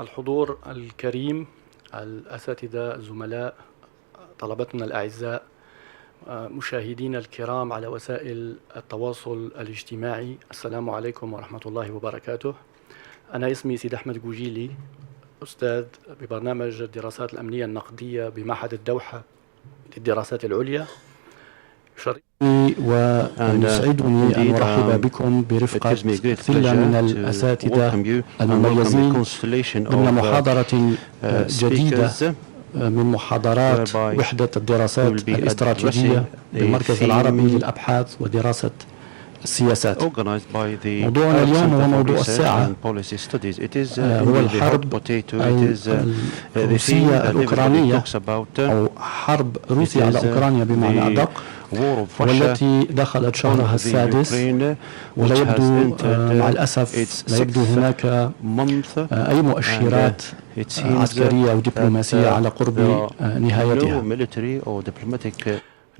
الحضور الكريم، الأساتذة، الزملاء، طلبتنا الأعزاء، مشاهدينا الكرام على وسائل التواصل الاجتماعي، السلام عليكم ورحمة الله وبركاته. أنا اسمي سيد أحمد جوجيلي، أستاذ ببرنامج الدراسات الأمنية النقدية بمعهد الدوحة للدراسات العليا. يشرفني ويسعدني أن أرحب بكم برفقة ثلة من الأساتذة المميزين ضمن محاضرة جديدة من محاضرات وحدة الدراسات الاستراتيجية بالمركز العربي للأبحاث ودراسة السياسات. موضوعنا اليوم هو موضوع الساعة، هو الحرب الروسية الأوكرانية أو حرب روسيا على أوكرانيا بمعنى أدق، والتي دخلت شهرها السادس، ولا يبدو مع الأسف لا يبدو هناك أي مؤشرات عسكرية أو دبلوماسية على قرب نهايتها.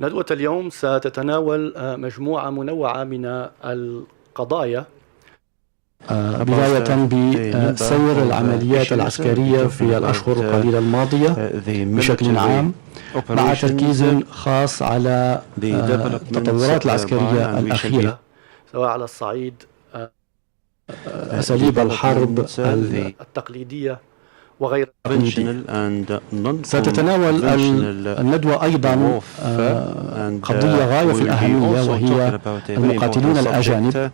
ندوة اليوم ستتناول مجموعة منوعة من القضايا، بداية بسير العمليات العسكرية في الأشهر القليلة الماضية بشكل عام، مع تركيز خاص على التطورات العسكرية الأخيرة، سواء على الصعيد أساليب الحرب التقليدية وغير التقليدية. ستتناول الندوة أيضا قضية غاية في الأهمية، وهي المقاتلون الأجانب.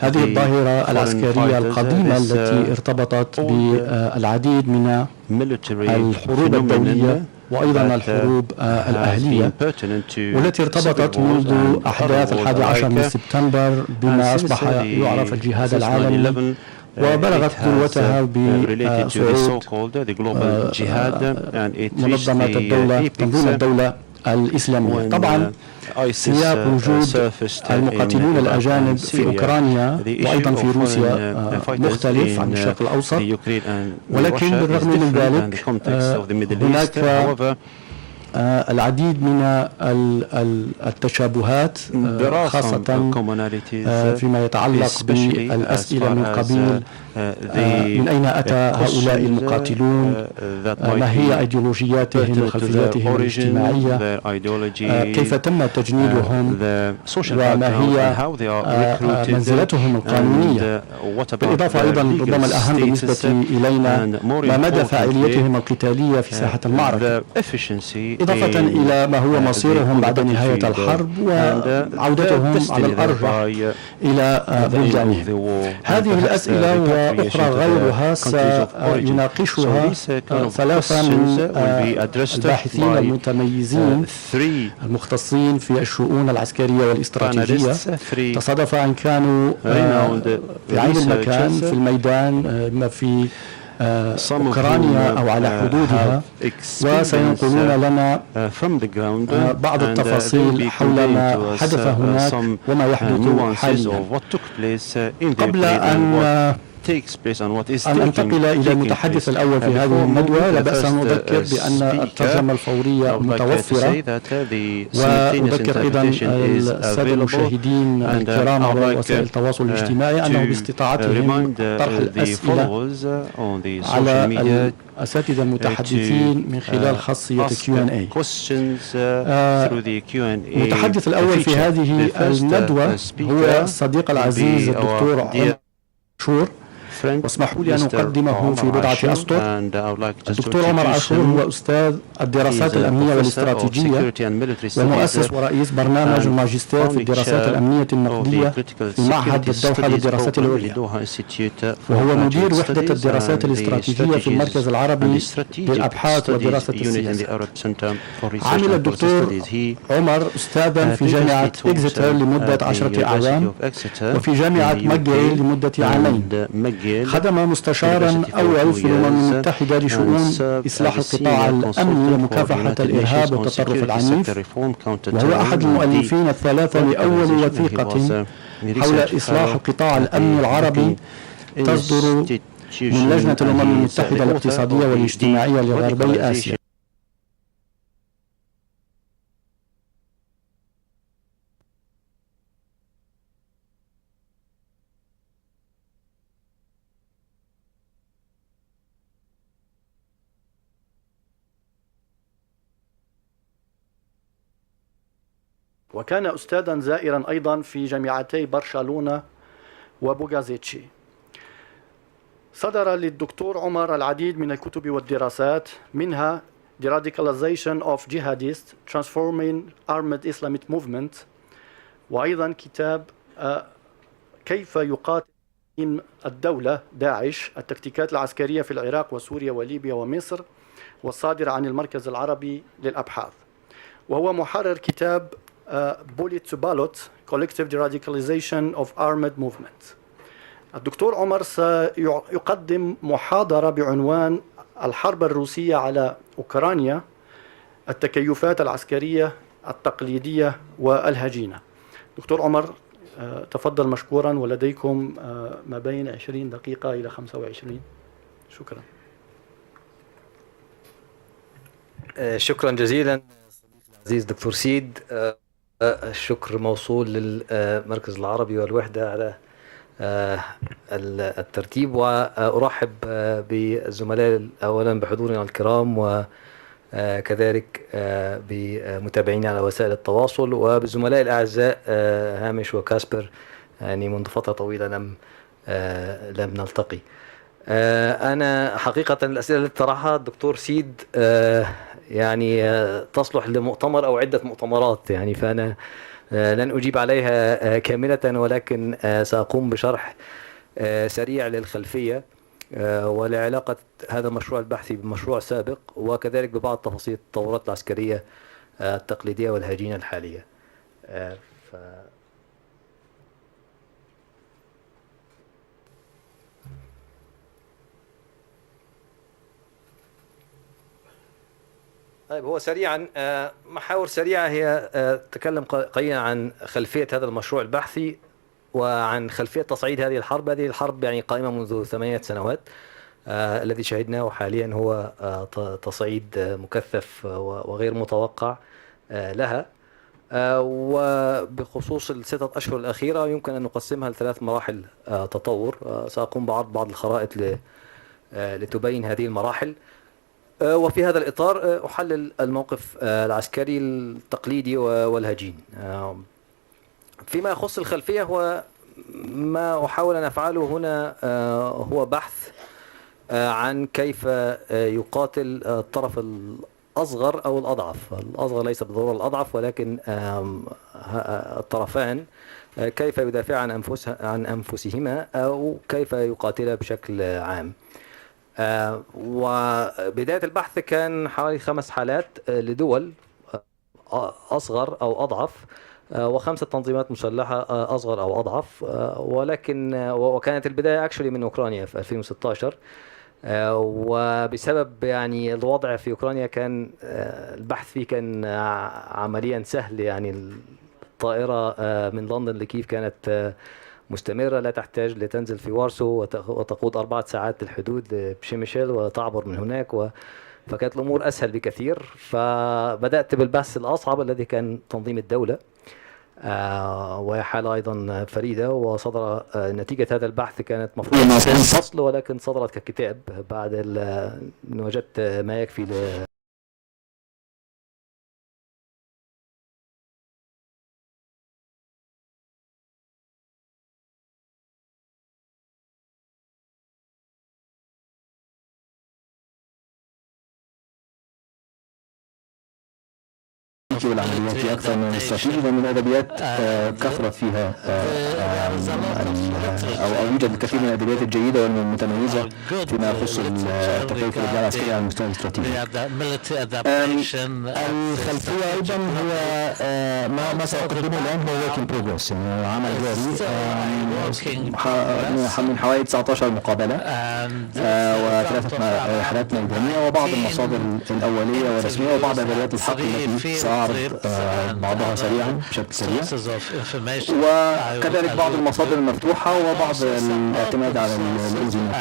هذه الظاهرة العسكرية القديمة التي ارتبطت بالعديد من الحروب الدولية وأيضا الحروب الأهلية، والتي ارتبطت منذ أحداث 11 من سبتمبر بما أصبح يعرف الجهاد العالمي، وبلغت ذروتها بصعود تنظيم الدولة الإسلامية. طبعا سياق وجود المقاتلون الأجانب في أوكرانيا وأيضا في روسيا مختلف عن الشرق الأوسط، ولكن بالرغم من ذلك هناك العديد من التشابهات، خاصة فيما يتعلق بالأسئلة من قبيل من أين أتى هؤلاء المقاتلون، ما هي أيديولوجياتهم وخلفياتهم الاجتماعية، كيف تم تجنيدهم، وما هي منزلتهم القانونية، بالإضافة أيضا ربما الأهم بالنسبة إلينا ما مدى فاعليتهم القتالية في ساحة المعركة، إضافة إلى ما هو مصيرهم بعد نهاية الحرب وعودتهم على الأرجح إلى بلدانهم. هذه الأسئلة وأخرى غيرها سيناقشها ثلاثة من الباحثين المتميزين المختصين في الشؤون العسكرية والاستراتيجية. تصادف أن كانوا في عين المكان في الميدان، إما في أوكرانيا أو على حدودها، وسينقلون لنا بعض التفاصيل حول ما حدث هناك وما يحدث حاليا. قبل أن أنتقل إلى المتحدث الأول في هذه الندوة، لا بأس أن أذكر بأن الترجمة الفورية متوفرة، وأذكر أيضا السادة المشاهدين الكرام عبر وسائل التواصل الاجتماعي أنه باستطاعتهم طرح الأسئلة على الأساتذة المتحدثين من خلال خصية Q&A. المتحدث الأول في هذه الندوة هو الصديق العزيز الدكتور عاشور، واسمحوا لي أن أقدمه في بضعة أسطر. الدكتور عمر أشور هو أستاذ الدراسات الأمنية والاستراتيجية ومؤسس ورئيس برنامج الماجستير في الدراسات الأمنية النقدية في معهد الدوحة للدراسات العليا، وهو مدير وحدة الدراسات الاستراتيجية في المركز العربي للأبحاث ودراسة السياسات. عمل الدكتور عمر أستاذا في جامعة إكزيتر لمدة 10 أعوام، وفي جامعة ماجيل لمدة عامين. خدم مستشارا أول في الأمم المتحدة لشؤون إصلاح القطاع الأمني ومكافحة الإرهاب والتطرف العنيف، وهو أحد المؤلفين الثلاثة لأول وثيقة حول إصلاح القطاع الأمني العربي تصدر من لجنة الأمم المتحدة الاقتصادية والاجتماعية لغربي آسيا. وكان أستاذا زائرا أيضا في جامعتي برشلونة وبوغازيتشي. صدر للدكتور عمر العديد من الكتب والدراسات، منها The Radicalization of Jihadists Transforming Armed Islamic Movement، وأيضا كتاب كيف يقاتل الدولة داعش التكتيكات العسكرية في العراق وسوريا وليبيا ومصر، والصادر عن المركز العربي للأبحاث. وهو محرر كتاب Bullet to Ballot Collective Radicalization of Armed Movement. الدكتور عمر سيقدم محاضرة بعنوان الحرب الروسية على أوكرانيا، التكيفات العسكرية التقليدية والهجينة. دكتور عمر تفضل مشكورا، ولديكم ما بين 20 دقيقة إلى 25. شكرا. شكرا جزيلا صديقي العزيز دكتور سيد. الشكر موصول للمركز العربي والوحدة على الترتيب، وأرحب بالزملاء أولا بحضورنا الكرام، وكذلك بمتابعينا على وسائل التواصل، وبالزملاء الأعزاء هامش وكاسبر. يعني منذ فترة طويلة لم نلتقي. أنا حقيقة الأسئلة التي طرحها الدكتور سيد يعني تصلح لمؤتمر أو عدة مؤتمرات، يعني فأنا لن أجيب عليها كاملة، ولكن سأقوم بشرح سريع للخلفية ولعلاقة هذا المشروع البحثي بمشروع سابق، وكذلك ببعض تفاصيل التطورات العسكرية التقليدية والهجينة الحالية. طيب، هو سريعا محاور سريعة هي تكلم قليلا عن خلفية هذا المشروع البحثي وعن خلفية تصعيد هذه الحرب. هذه الحرب يعني قائمة منذ 8 سنوات. الذي شهدناه حاليا هو تصعيد مكثف وغير متوقع لها. وبخصوص ال6 أشهر الأخيرة يمكن أن نقسمها ل3 مراحل تطور. سأقوم بعرض الخرائط لتبين هذه المراحل، وفي هذا الإطار أحلل الموقف العسكري التقليدي والهجين. فيما يخص الخلفية، هو ما أحاول أن أفعله هنا هو بحث عن كيف يقاتل الطرف الأصغر أو الأضعف. الأصغر ليس بالضرورة الأضعف، ولكن الطرفان كيف يدافع عن أنفسهما أو كيف يقاتلا بشكل عام. وبداية البحث كان حوالي 5 حالات لدول أصغر أو أضعف، و5 تنظيمات مسلحة أصغر أو أضعف. ولكن وكانت البداية من أوكرانيا في 2016. وبسبب يعني الوضع في أوكرانيا كان البحث فيه كان عمليا سهل. يعني الطائرة من لندن لكييف كانت مستمرة، لا تحتاج لتنزل في وارسو وتقود 4 ساعات الحدود بشيميشيل وتعبر من هناك، فكانت الأمور أسهل بكثير. فبدأت بالبحث الأصعب الذي كان تنظيم الدولة، وهي حالة أيضا فريدة. وصدر نتيجة هذا البحث كانت مفروض أنها تكون فصل، ولكن صدرت ككتاب بعد أن وجدت ما يكفي والعمليات أكثر من الاستراتيجي، لأن الأدبيات كثرت فيها أو يوجد الكثير من الأدبيات الجيدة والمتميزة فيما يخص التكيف الرجال العسكري على المستوى الاستراتيجي. الخلفية أيضا هو ما سأقدمه الآن هو work in progress، يعني عمل جاري من حوالي 19 مقابلة و3 رحلات ميدانية وبعض المصادر الأولية والرسمية وبعض أدبيات الحق التي سأعرض بعضها سريعا بشكل سريع، وكذلك بعض المصادر المفتوحة وبعض الاعتماد على الأذن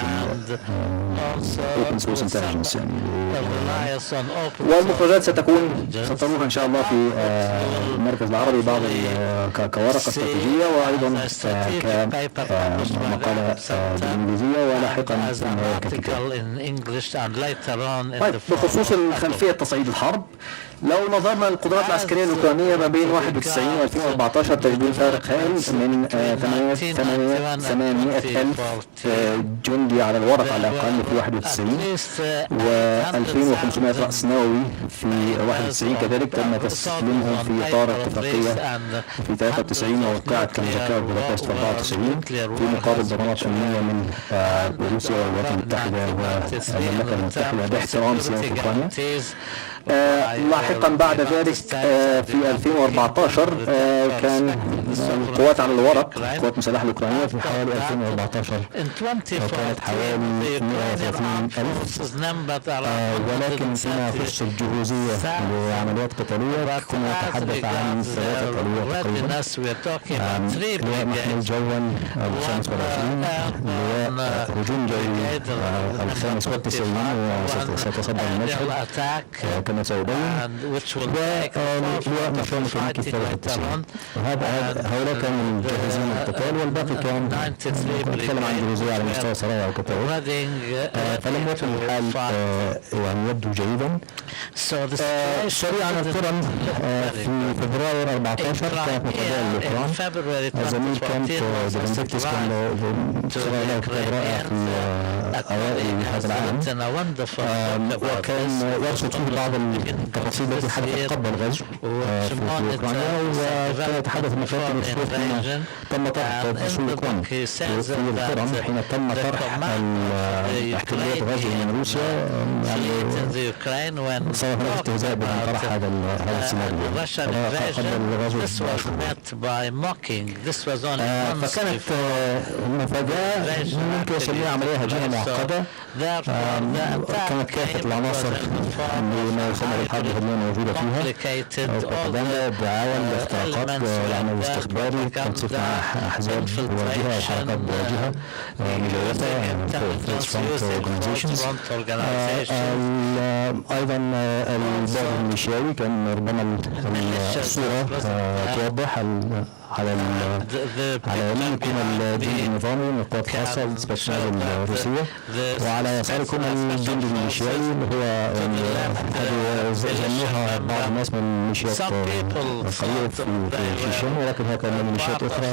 open source intelligence. يعني والمخرجات ستروها إن شاء الله في المركز العربي، بعض كورقة استراتيجية وأيضا كمقالة بالإنجليزية ولاحقا ككتاب. طيب، بخصوص الخلفية تصعيد الحرب، لو نظرنا للقدرات العسكرية الأوكرانية ما بين 91 و 2014 تجدون فارق هائل من 800,000 جندي على الورق على الأقل في 91 و 2500 رأس نووي في 91 كذلك تم تسليمهم في إطار اتفاقية في 93 ووقعت كمذكرة بودابست في 94 في مقابل ضمانات أمنية من روسيا والولايات المتحدة والمملكة المتحدة باحترام سيادة أوكرانيا. لاحقا بعد ذلك في 2014 كان القوات على الورق القوات المسلحة الأوكرانية في حوالي 2014 كانت حوالي 130,000 ولكن فيما يخص الجهوزية لعمليات قتالية كنا نتحدث عن 3 آليات تقريبا لواء محمول جوا الخامس والعشرين لواء هجوم جوي الخامس والتسعين وسيتصدر المشهد كما سيبين ولواء مشروع ميكانيكي في 93 هؤلاء كانوا مجهزين للقتال والباقي كان نتكلم عن جهوزية على مستوى سرايا وكتائب فلم يكن الحال يعني يبدو جيدا. سريعا القرن في فبراير 14 كانت مفاجأة للأوكران الزميل كانت ديفندكتس كان له كتاب رائع في أوائل هذا العام وكان يرصد فيه بعض التفاصيل التي حدثت قبل الغزو في أوكرانيا وكان يتحدث عن مشاكل الصوت حين تم طرح فصول أوكرانيا في القرن حين تم طرح احتمالية غزو من روسيا يعني صار هناك استهزاء بمن طرح هذا السيناريو قبل الغزو فكانت مفاجأة ممكن يسميها عملية هجينة معقدة كانت كافة العناصر ما يسمى بالحرب الهجومية موجودة فيها بروباغندا دعاية الاختراقات العمل الاستخباري تنسيق مع أحزاب واجهة وحركات واجهة مجوفة أيضا البعد الميليشياوي كان ربما الصورة توضح على يمين يكون الجند النظامي من القوات الخاصة السبيشال الروسية وعلى يساركم الجند الميليشياوي اللي هو هذه زموها بعض الناس من الميليشيات القليلة في الشيشان ولكن هي كان من ميليشيات أخرى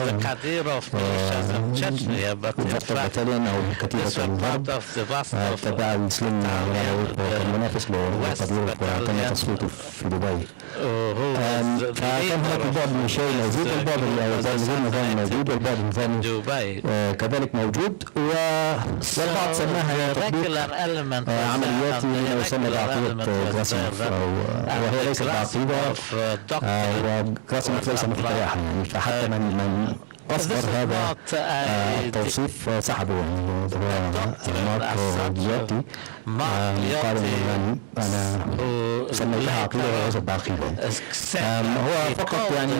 باتاليون أو كتيبة الغرب تبع السلم المنافس للقدير وتم تصويته في دبي. فكان هناك البعد الميليشياوي موجود والبعد النظامي موجود والبعد النظامي كذلك موجود والبعض سماها تطبيق عمليات ما يسمى بعقيدة غراسيموف وهي ليست بعقيدة وغراسيموف ليس مثل رياحة يعني فحتى من أصدر هذا التوصيف سحبه يعني هو مارك ديوتي قال أنا سميتها عقيدة وليست بعقيدة هو فقط يعني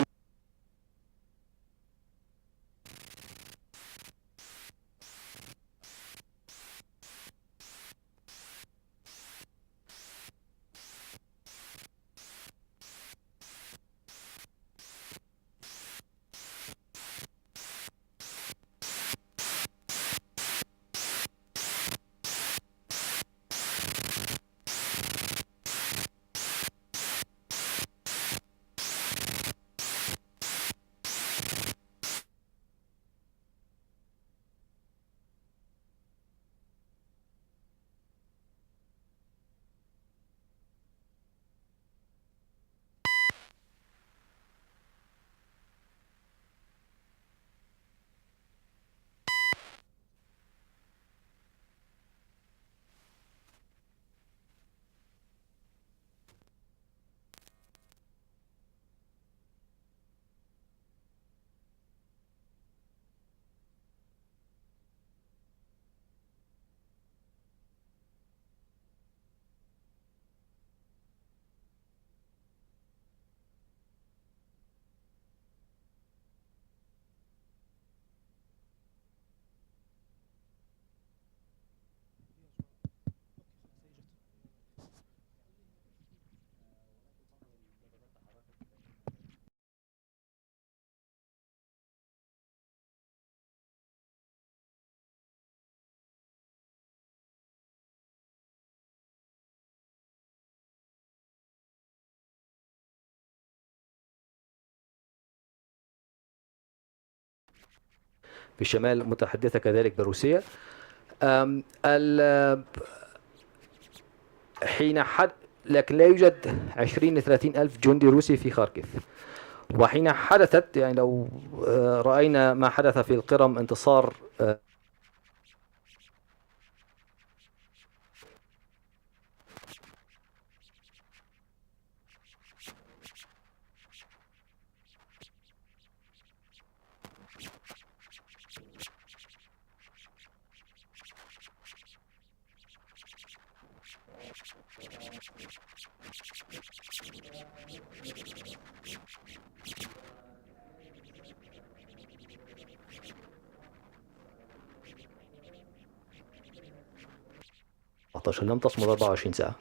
في الشمال متحدثة كذلك بالروسية. لكن لا يوجد 20 ل 30 ألف جندي روسي في خاركيف. وحين حدثت، يعني لو رأينا ما حدث في القرم، انتصار لم تصمد 24 ساعة.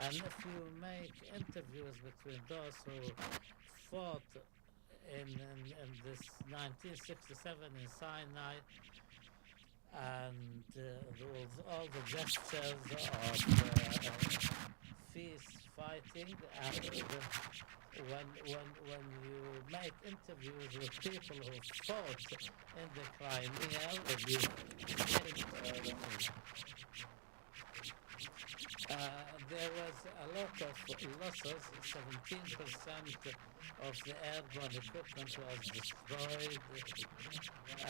And if you make interviews between those who fought in this 1967 in Sinai, and all the gestures of peace fighting, and when you make interviews with people who fought in the Crimea, there was a lot of losses. 17% of the airborne equipment was destroyed,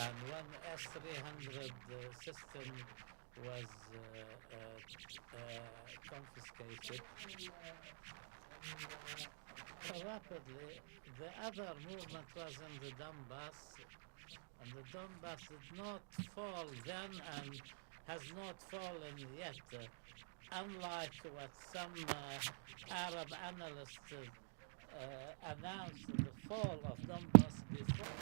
and one S-300 system was confiscated. Rapidly, the other movement was in the Donbass, and the Donbass did not fall then and has not fallen yet. Unlike what some Arab analysts announced the fall of Donbass before.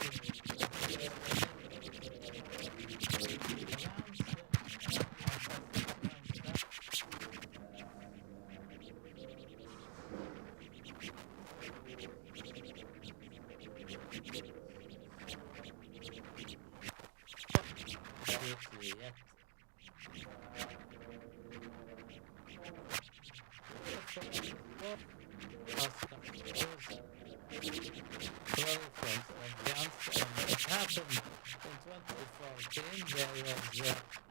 Yet. It happened in 2014. There was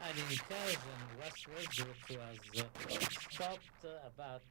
an incursion westward which was stopped about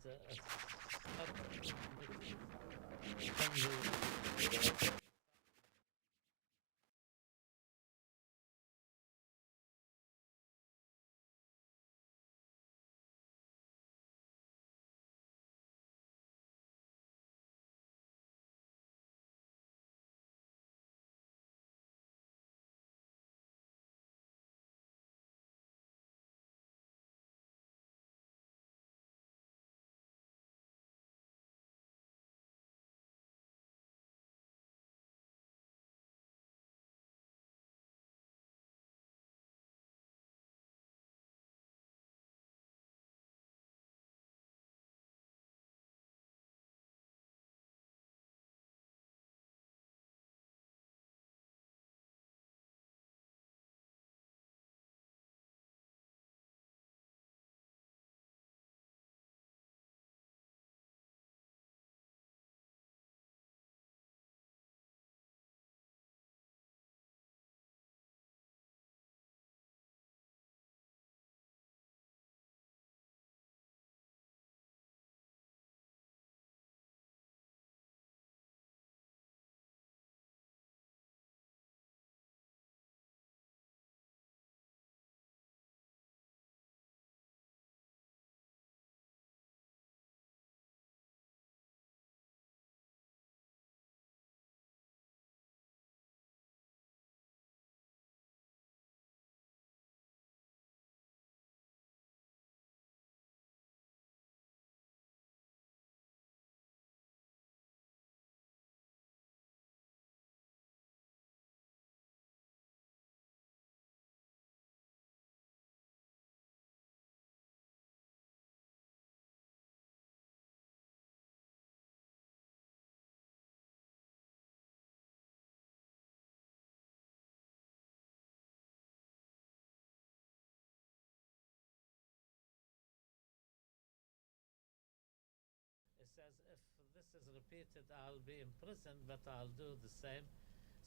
repeat it, I'll be imprisoned, but I'll do the same.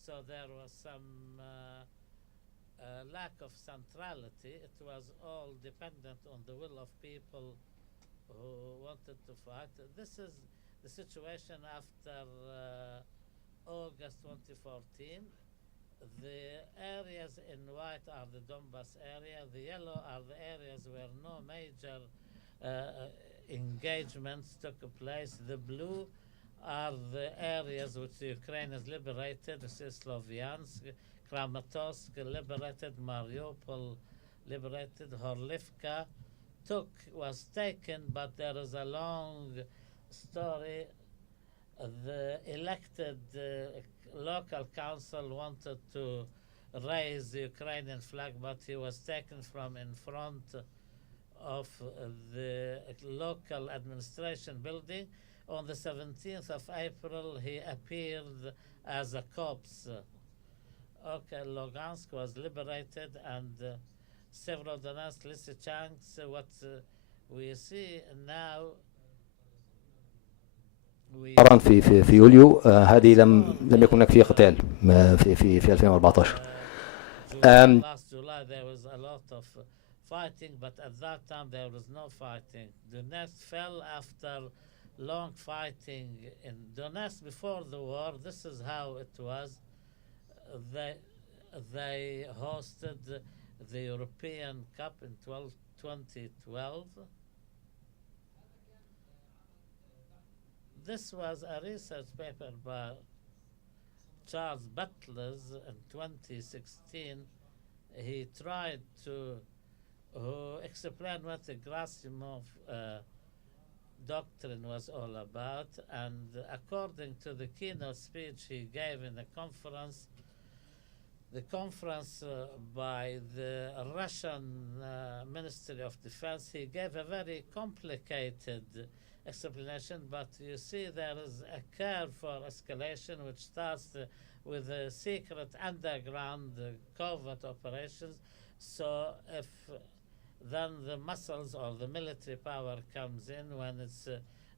So there was some lack of centrality. It was all dependent on the will of people who wanted to fight. This is the situation after August 2014. The areas in white are the Donbas area. The yellow are the areas where no major engagements took place. The blue are the areas which the Ukraine has liberated. This is Sloviansk, Kramatorsk liberated, Mariupol liberated, Horlivka was taken, but there is a long story. The elected local council wanted to raise the Ukrainian flag, but he was taken from in front of the local administration building. On the 17th of April, he appeared as a corpse. Okay, Lugansk was liberated, and Severodonetsk, Lysychansk. What we see now في يوليو هذه لم يكن هناك فيها قتال في 2014. Last July there was a lot of fighting, but at that time there was no fighting. Donetsk fell after long fighting in Donetsk before the war. This is how it was. They hosted the European Cup in 2012. This was a research paper by Charles Butlers in 2016. He tried to explain what the Gerasimov doctrine was all about, and according to the keynote speech he gave in the conference by the Russian Ministry of Defense, he gave a very complicated explanation, but you see there is a curve for escalation which starts with a secret underground covert operations. So if then the muscles or the military power comes in when it's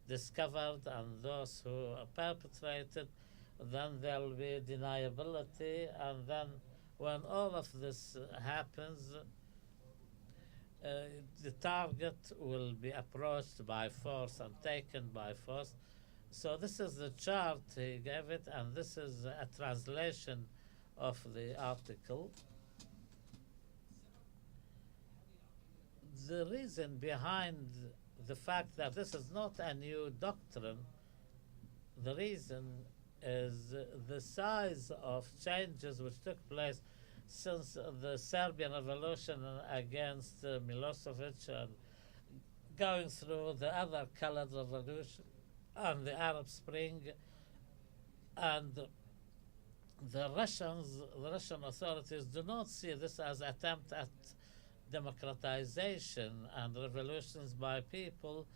discovered, and those who perpetrated, then there will be deniability, and then when all of this happens, the target will be approached by force and taken by force. So this is the chart he gave it, and this is a translation of the article. The reason behind the fact that this is not a new doctrine, the reason is the size of changes which took place since the Serbian revolution against Milosevic, and going through the other colored revolution and the Arab Spring, and the Russian authorities do not see this as an attempt at democratization and revolutions by people.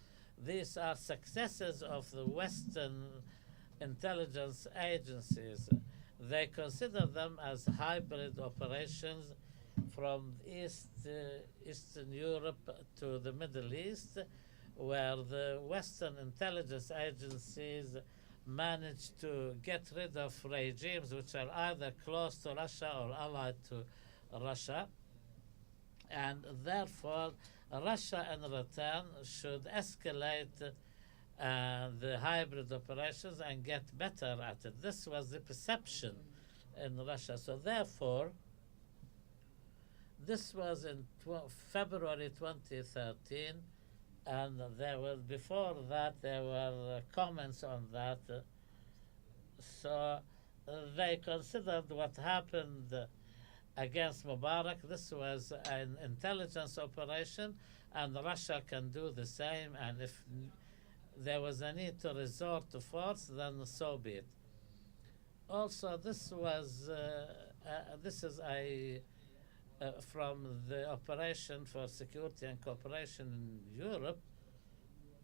These are successes of the Western intelligence agencies. They consider them as hybrid operations from Eastern Europe to the Middle East, where the Western intelligence agencies manage to get rid of regimes which are either close to Russia or allied to Russia. And therefore, Russia in return should escalate the hybrid operations and get better at it. This was the perception in Russia. So therefore, this was in February 2013, and before that there were comments on that. So they considered what happened against Mubarak. This was an intelligence operation, and Russia can do the same, and if there was a need to resort to force, then so be it. Also, this is from the Operation for Security and Cooperation in Europe,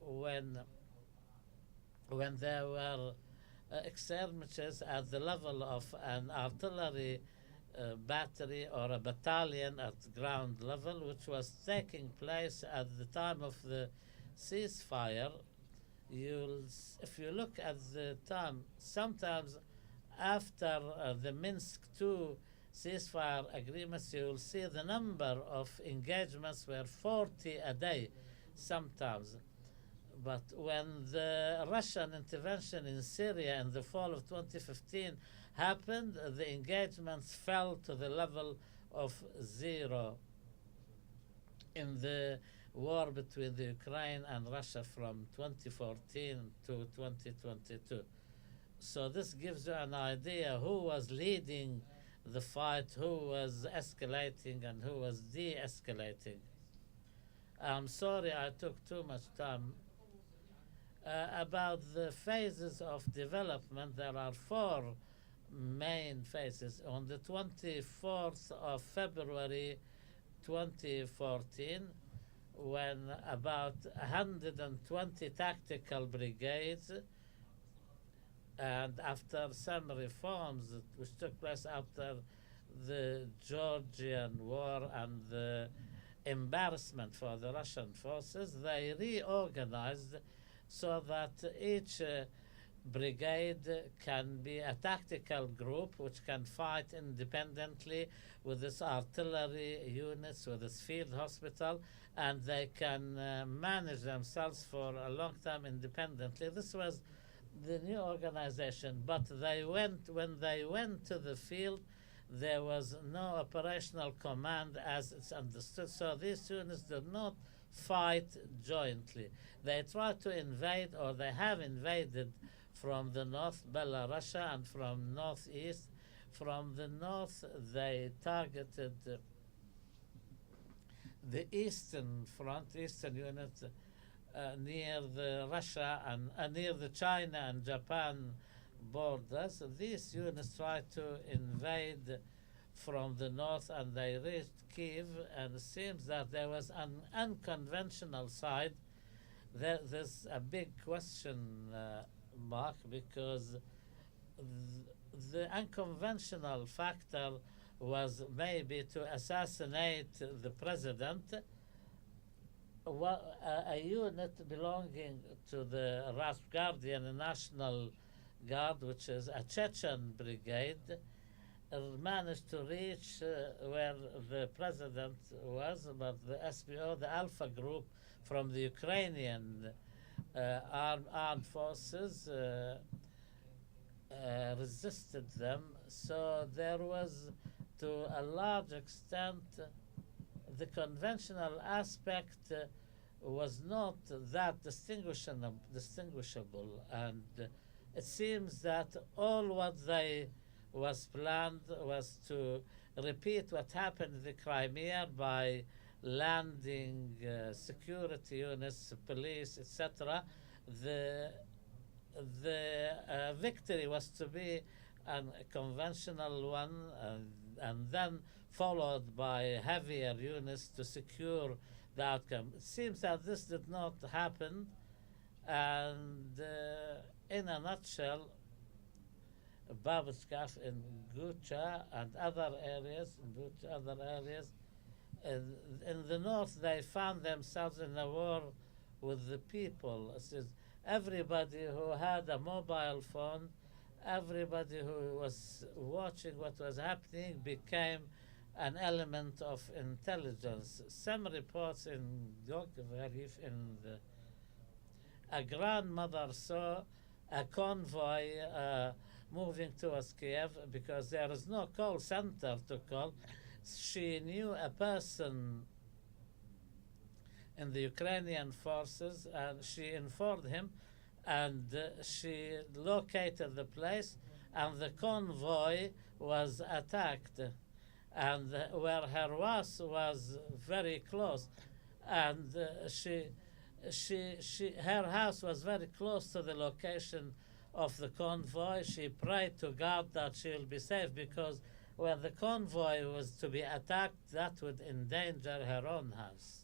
when there were skirmishes at the level of an artillery battery or a battalion at ground level, which was taking place at the time of the ceasefire if you look at the time, sometimes after the Minsk II ceasefire agreements, you will see the number of engagements were 40 a day sometimes. But when the Russian intervention in Syria in the fall of 2015 happened, the engagements fell to the level of 0 in the war between the Ukraine and Russia from 2014 to 2022. So this gives you an idea who was leading the fight, who was escalating and who was de-escalating. I'm sorry I took too much time. About the phases of development, there are 4 main phases. On the 24th of February 2014, when about 120 tactical brigades, and after some reforms which took place after the Georgian war and the embarrassment for the Russian forces, they reorganized so that each brigade can be a tactical group which can fight independently with its artillery units, with its field hospital, and they can manage themselves for a long time independently. This was the new organization, but when they went to the field, there was no operational command as it's understood, so these units did not fight jointly. They tried to invade, or they have invaded from the north, Belarus, and from northeast. From the north, they targeted the eastern front, eastern unit, near the Russia and near the China and Japan borders. These units tried to invade from the north, and they reached Kiev, and it seems that there was an unconventional side. There's a big question mark, because the unconventional factor was maybe to assassinate the president. A unit belonging to the Guardian National Guard, which is a Chechen brigade, managed to reach where the president was, but the SBO, the Alpha group from the Ukrainian armed forces, resisted them. So there was, to a large extent, the conventional aspect was not that distinguishable, and it seems that all what they was planned was to repeat what happened in the Crimea by landing security units, police, etc. The victory was to be a conventional one, and then followed by heavier units to secure the outcome. It seems that this did not happen, and in a nutshell, Babushkaf in Gucha and other areas, in the north, they found themselves in a war with the people. It says everybody who had a mobile phone, everybody who was watching what was happening became an element of intelligence. Some reports in Gogverif, a grandmother saw a convoy moving towards Kiev because there is no call center to call. She knew a person in the Ukrainian forces, and she informed him, and she located the place, and the convoy was attacked, and where her house was very close, and her house was very close to the location of the convoy. She prayed to God that she will be safe, because when the convoy was to be attacked, that would endanger her own house.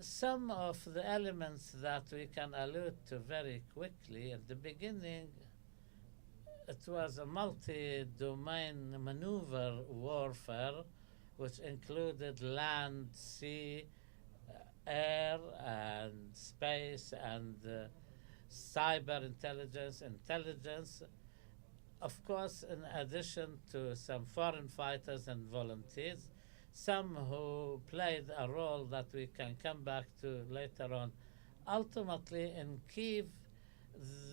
Some of the elements that we can allude to very quickly. At the beginning, it was a multi-domain maneuver warfare, which included land, sea, air and space and cyber intelligence. Of course, in addition to some foreign fighters and volunteers, some who played a role that we can come back to later on. Ultimately, in Kiev,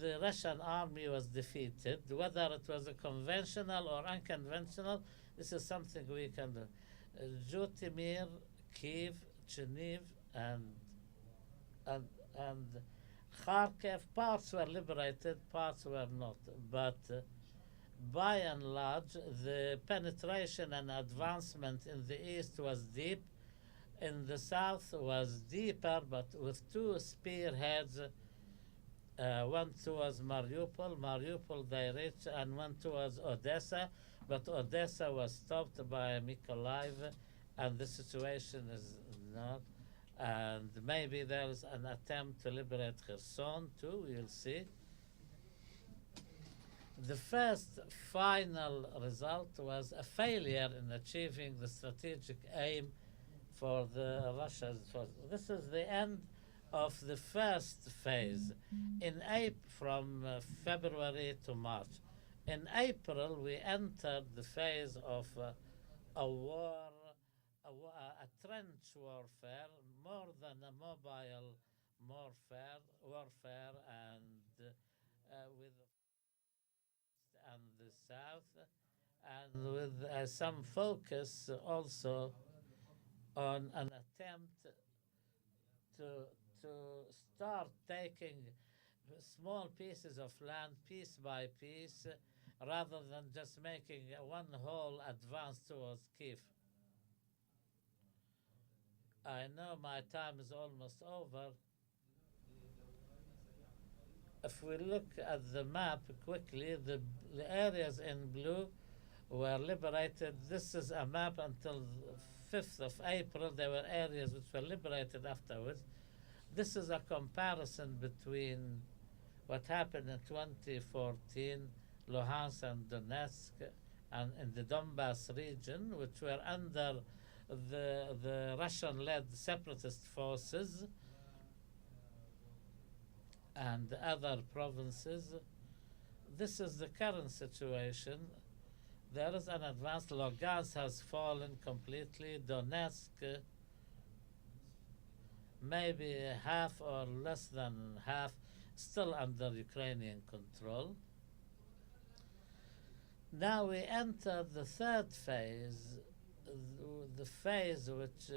the Russian army was defeated. Whether it was a conventional or unconventional, this is something we can do. Zhytomyr, Kiev, Chernihiv, and Kharkiv, parts were liberated, parts were not. But by and large, the penetration and advancement in the east was deep. In the south was deeper, but with two spearheads. One towards Mariupol they reached, and one towards Odessa, but Odessa was stopped by Mykolaiv, and the situation is not. And maybe there is an attempt to liberate Kherson too, we'll see. The first final result was a failure in achieving the strategic aim for the Russians. This is the end of the first phase from February to March. In April, we entered the phase of a war, a trench warfare, more than a mobile warfare, and with and the south, and with some focus also on an attempt to start taking small pieces of land piece by piece, rather than just making one whole advance towards Kiev. I know my time is almost over. If we look at the map quickly, the areas in blue were liberated. This is a map until 5th of April. There were areas which were liberated afterwards. This is a comparison between what happened in 2014, Luhansk and Donetsk, and in the Donbass region, which were under the Russian-led separatist forces, and other provinces. This is the current situation. There is an advance. Lugansk has fallen completely. Donetsk, maybe half or less than half, still under Ukrainian control. Now we enter the third phase, the phase which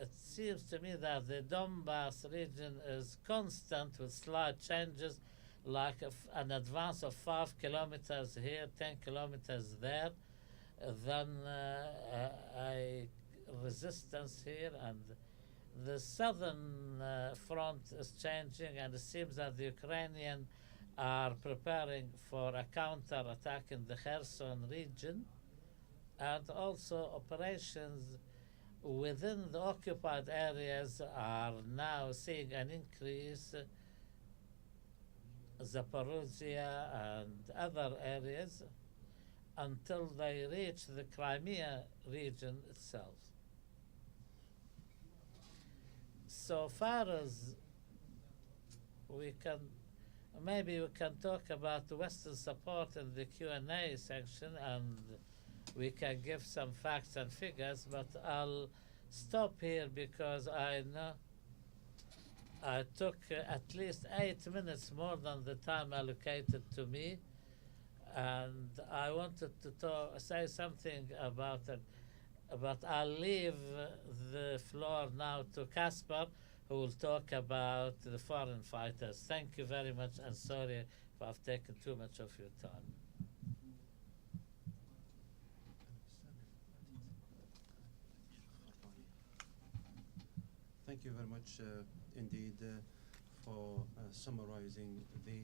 it seems to me that the Donbass region is constant with slight changes, like an advance of 5 kilometers here, 10 kilometers there, then a resistance here, and the southern front is changing, and it seems that the Ukrainians are preparing for a counter-attack in the Kherson region, and also operations within the occupied areas are now seeing an increase. Zaporozhye and other areas, until they reach the Crimea region itself. So far as we can, maybe we can talk about the Western support in the Q&A section, and we can give some facts and figures, but I'll stop here because I know I took at least 8 minutes more than the time allocated to me, and I wanted to say something about it. But I'll leave the floor now to Kacper, who will talk about the foreign fighters. Thank you very much, and sorry if I've taken too much of your time. Thank you very much indeed for summarizing the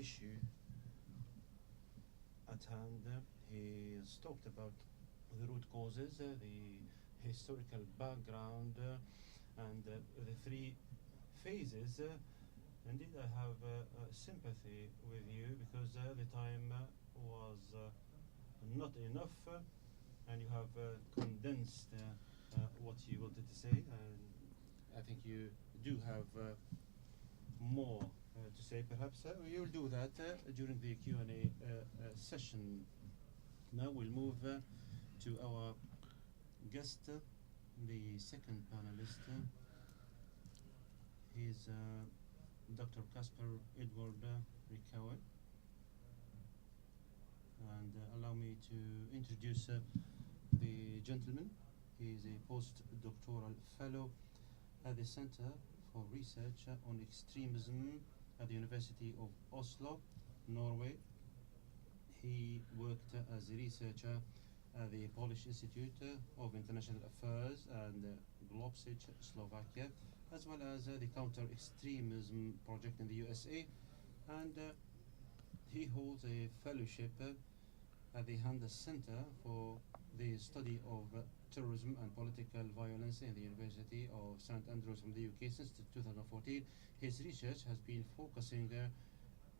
issue at hand. He has talked about the root causes, the historical background, and the three phases. Indeed, I have sympathy with you because the time was not enough, and you have condensed what you wanted to say, and I think you do have more to say. Perhaps we will do that during the Q&A session. Now we'll move to our guest, the second panelist. He's Dr. Kacper Edward Rekawe. And allow me to introduce the gentleman. He is a postdoctoral fellow at the Center for Research on Extremism at the University of Oslo, Norway. He worked as a researcher at the Polish Institute of International Affairs and Globsich, Slovakia, as well as the Counter-Extremism Project in the USA. And he holds a fellowship at the Handel Center for the Study of Terrorism and Political Violence in the University of St. Andrews from the UK since 2014. His research has been focusing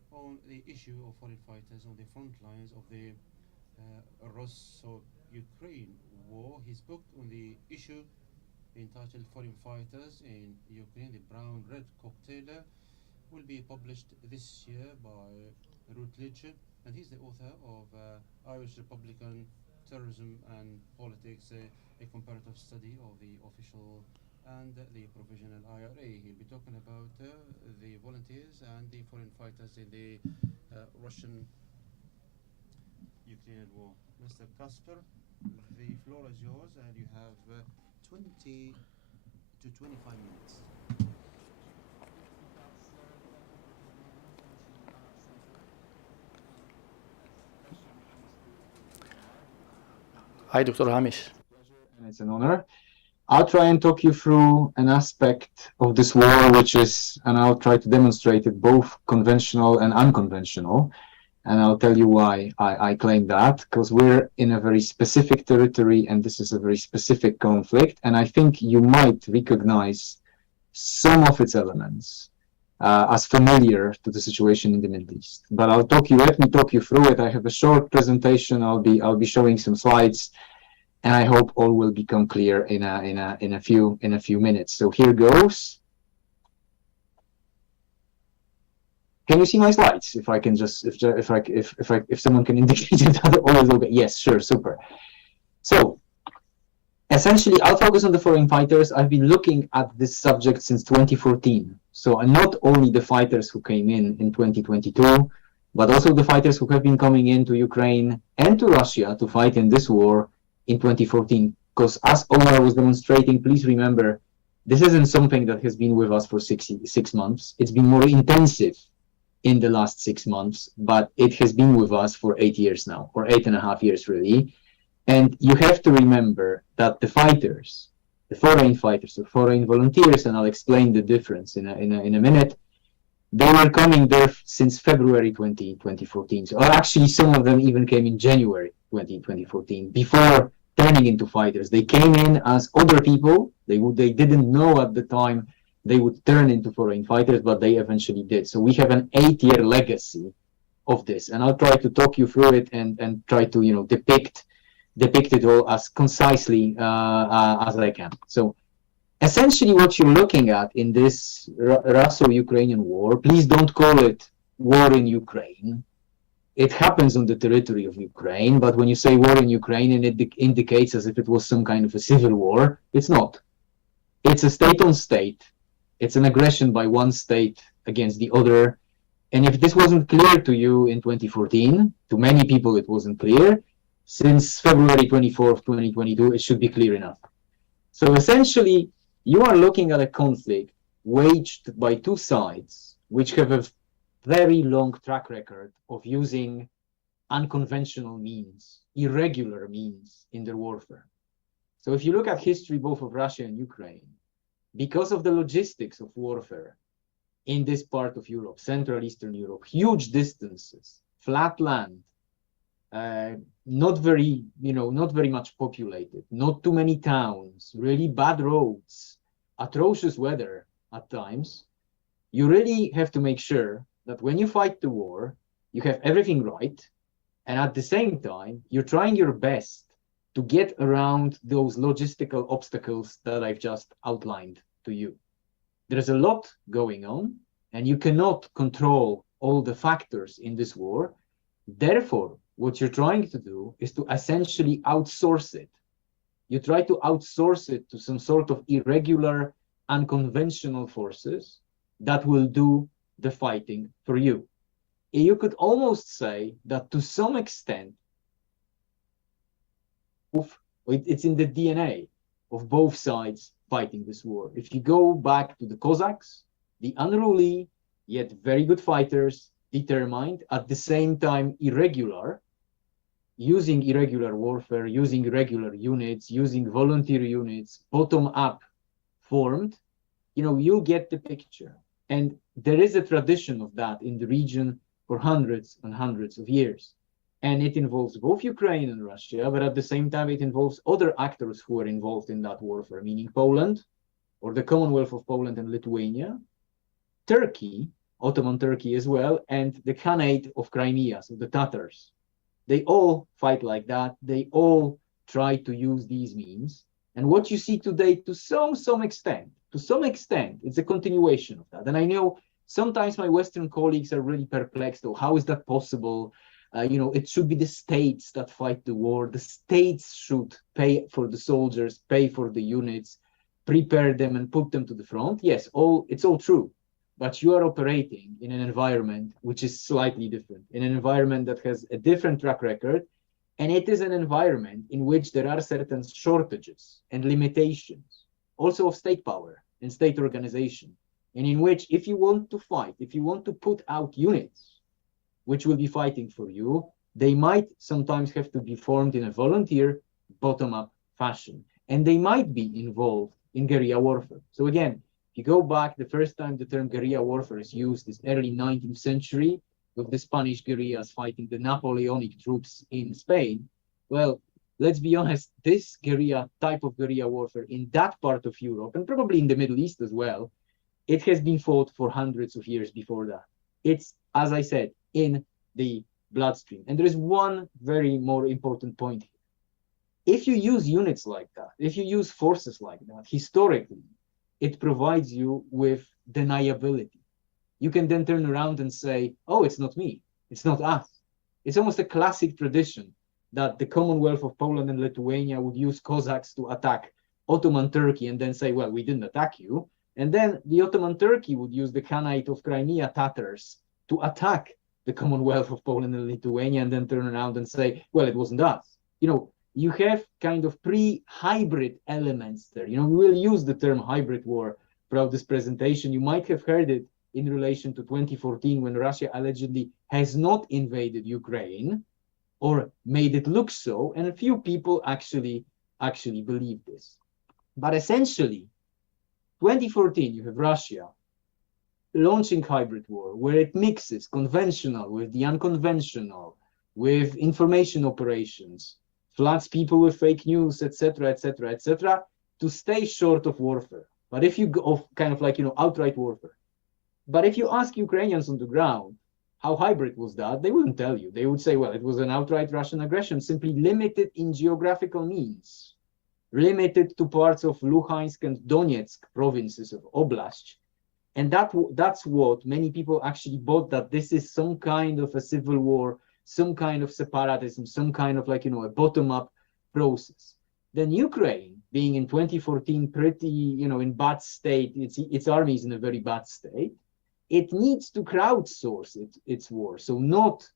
on the issue of foreign fighters on the front lines of the Russo-Ukraine war. His book on the issue, entitled Foreign Fighters in Ukraine, the Brown-Red Cocktail, will be published this year by Routledge, and he's the author of Irish Republican Terrorism and Politics, a comparative study of the official and the provisional IRA. He'll be talking about the volunteers and the foreign fighters in the Russian-Ukrainian war. Mr. Kacper, the floor is yours, and you have 20 to 25 minutes. Hi, Dr. Hamish. And it's an honor. I'll try and talk you through an aspect of this war, which is, and I'll try to demonstrate it, both conventional and unconventional. And I'll tell you why I claim that, because we're in a very specific territory, and this is a very specific conflict. And I think you might recognize some of its elements as familiar to the situation in the Middle East. But let me talk you through it. I have a short presentation. I'll be showing some slides, and I hope all will become clear in a few minutes. So here goes. Can you see my slides? If I can just, if someone can indicate it, all is okay. Yes, sure, super. So essentially, I'll focus on the foreign fighters. I've been looking at this subject since 2014. So, and not only the fighters who came in 2022, but also the fighters who have been coming into Ukraine and to Russia to fight in this war in 2014. Because as Omar was demonstrating, please remember, this isn't something that has been with us for 6 months. It's been more intensive in the last 6 months, but it has been with us for 8 years now, or 8.5 years really. And you have to remember that the fighters, the foreign fighters, the foreign volunteers, and I'll explain the difference in a minute, they were coming there since February 2014. So actually, some of them even came in January 2014, before turning into fighters. They came in as other people. They didn't know at the time they would turn into foreign fighters, but they eventually did. So we have an 8-year legacy of this, and I'll try to talk you through it and try to depict it all as concisely as I can. So essentially what you're looking at in this Russo-Ukrainian war, please don't call it war in Ukraine. It happens on the territory of Ukraine, but when you say war in Ukraine, and it indicates as if it was some kind of a civil war, it's not. It's a state on state. It's an aggression by one state against the other. And if this wasn't clear to you in 2014, to many people it wasn't clear, since February 24th, 2022, it should be clear enough. So essentially, you are looking at a conflict waged by two sides, which have a very long track record of using unconventional means, irregular means in their warfare. So if you look at history both of Russia and Ukraine, because of the logistics of warfare in this part of Europe, Central Eastern Europe, huge distances, flat land, not very much populated, not too many towns, really bad roads, atrocious weather at times, you really have to make sure that when you fight the war, you have everything right, and at the same time, you're trying your best to get around those logistical obstacles that I've just outlined to you. There's a lot going on, and you cannot control all the factors in this war. Therefore, what you're trying to do is to essentially outsource it. You try to outsource it to some sort of irregular, unconventional forces that will do the fighting for you. You could almost say that to some extent, it's in the DNA of both sides fighting this war. If you go back to the Cossacks, the unruly, yet very good fighters, determined, at the same time irregular, using irregular warfare, using irregular units, using volunteer units, bottom-up formed, you'll get the picture. And there is a tradition of that in the region for hundreds and hundreds of years. And it involves both Ukraine and Russia, but at the same time, it involves other actors who are involved in that warfare, meaning Poland, or the Commonwealth of Poland and Lithuania, Turkey, Ottoman Turkey as well, and the Khanate of Crimea, so the Tatars. They all fight like that. They all try to use these means. And what you see today, to some extent, it's a continuation of that. And I know sometimes my Western colleagues are really perplexed. Oh, how is that possible? It should be the states that fight the war. The states should pay for the soldiers, pay for the units, prepare them and put them to the front. Yes, it's all true. But you are operating in an environment which is slightly different, in an environment that has a different track record. And it is an environment in which there are certain shortages and limitations, also of state power and state organization. And in which, if you want to fight, if you want to put out units which will be fighting for you, they might sometimes have to be formed in a volunteer, bottom-up fashion. And they might be involved in guerrilla warfare. So again, if you go back, the first time the term guerrilla warfare is used is early 19th century, with the Spanish guerrillas fighting the Napoleonic troops in Spain. Well, let's be honest, this type of guerrilla warfare in that part of Europe, and probably in the Middle East as well, it has been fought for hundreds of years before that. It's, as I said, in the bloodstream. And there is one very more important point here. If you use units like that, if you use forces like that, historically, it provides you with deniability. You can then turn around and say, oh, it's not me, it's not us. It's almost a classic tradition that the Commonwealth of Poland and Lithuania would use Cossacks to attack Ottoman Turkey and then say, well, we didn't attack you. And then the Ottoman Turkey would use the Khanate of Crimea Tatars to attack the Commonwealth of Poland and Lithuania and then turn around and say, well, it wasn't us. You have kind of pre-hybrid elements there. We will use the term hybrid war throughout this presentation. You might have heard it in relation to 2014 when Russia allegedly has not invaded Ukraine or made it look so, and a few people actually believe this. But essentially, 2014, you have Russia launching hybrid war, where it mixes conventional with the unconventional, with information operations, floods people with fake news, etc., etc., etc., to stay short of warfare. But if you go of kind of like, outright warfare. But if you ask Ukrainians on the ground, how hybrid was that? They wouldn't tell you. They would say, well, it was an outright Russian aggression, simply limited in geographical means, limited to parts of Luhansk and Donetsk provinces of Oblast. And that's what many people actually bought, that this is some kind of a civil war, some kind of separatism, some kind of like, a bottom-up process. Then Ukraine, being in 2014 pretty, in bad state, its army is in a very bad state, it needs to crowdsource its war. So not,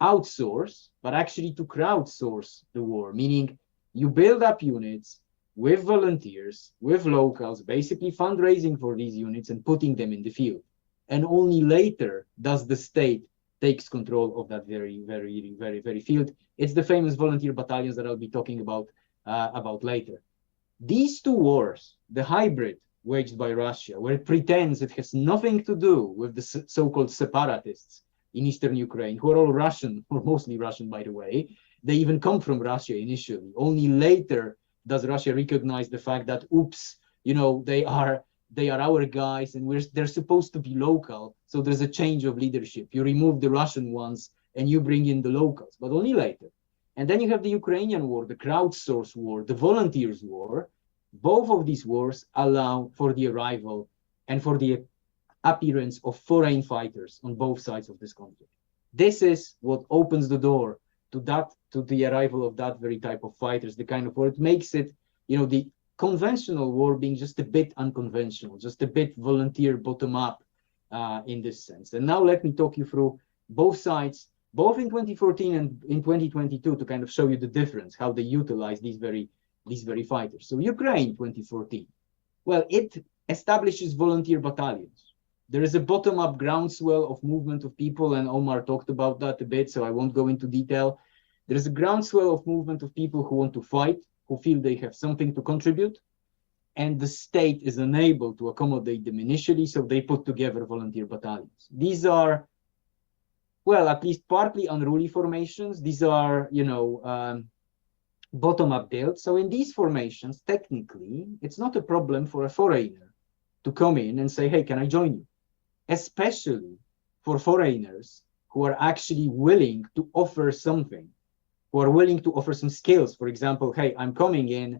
outsource, but actually to crowdsource the war, meaning you build up units with volunteers, with locals, basically fundraising for these units and putting them in the field. And only later does the state takes control of that very, very, very, very field. It's the famous volunteer battalions that I'll be talking about later. These two wars, the hybrid waged by Russia, where it pretends it has nothing to do with the so-called separatists in eastern Ukraine, who are all Russian, or mostly Russian, by the way. They even come from Russia initially. Only later does Russia recognize the fact that, oops, they are our guys, and they're supposed to be local. So there's a change of leadership. You remove the Russian ones and you bring in the locals, but only later. And then you have the Ukrainian war, the crowdsourced war, the volunteers war. Both of these wars allow for the arrival and for the appearance of foreign fighters on both sides of this conflict. This is what opens the door to the arrival of that very type of fighters, the kind of war. It makes it, the conventional war being just a bit unconventional, just a bit volunteer bottom-up in this sense. And now let me talk you through both sides, both in 2014 and in 2022, to kind of show you the difference, how they utilize these very fighters. So Ukraine 2014, well, it establishes volunteer battalions. There is a bottom-up groundswell of movement of people, and Omar talked about that a bit, so I won't go into detail. There is a groundswell of movement of people who want to fight, who feel they have something to contribute, and the state is unable to accommodate them initially, so they put together volunteer battalions. These are, well, at least partly unruly formations. These are, bottom-up built. So in these formations, technically, it's not a problem for a foreigner to come in and say, hey, can I join you? Especially for foreigners who are actually willing to offer something, who are willing to offer some skills. For example, hey, I'm coming in,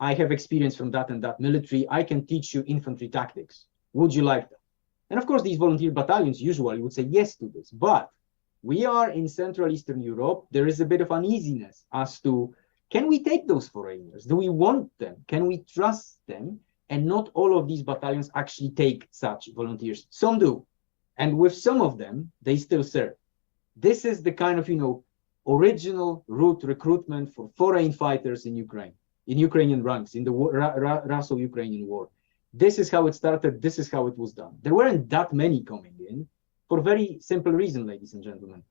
I have experience from that and that military, I can teach you infantry tactics. Would you like that? And of course, these volunteer battalions usually would say yes to this, but we are in Central Eastern Europe. There is a bit of uneasiness as to, can we take those foreigners? Do we want them? Can we trust them? And not all of these battalions actually take such volunteers. Some do. And with some of them, they still serve. This is the kind of, original route recruitment for foreign fighters in Ukraine, in Ukrainian ranks, in the Russo-Ukrainian war. This is how it started. This is how it was done. There weren't that many coming in for a very simple reason, ladies and gentlemen.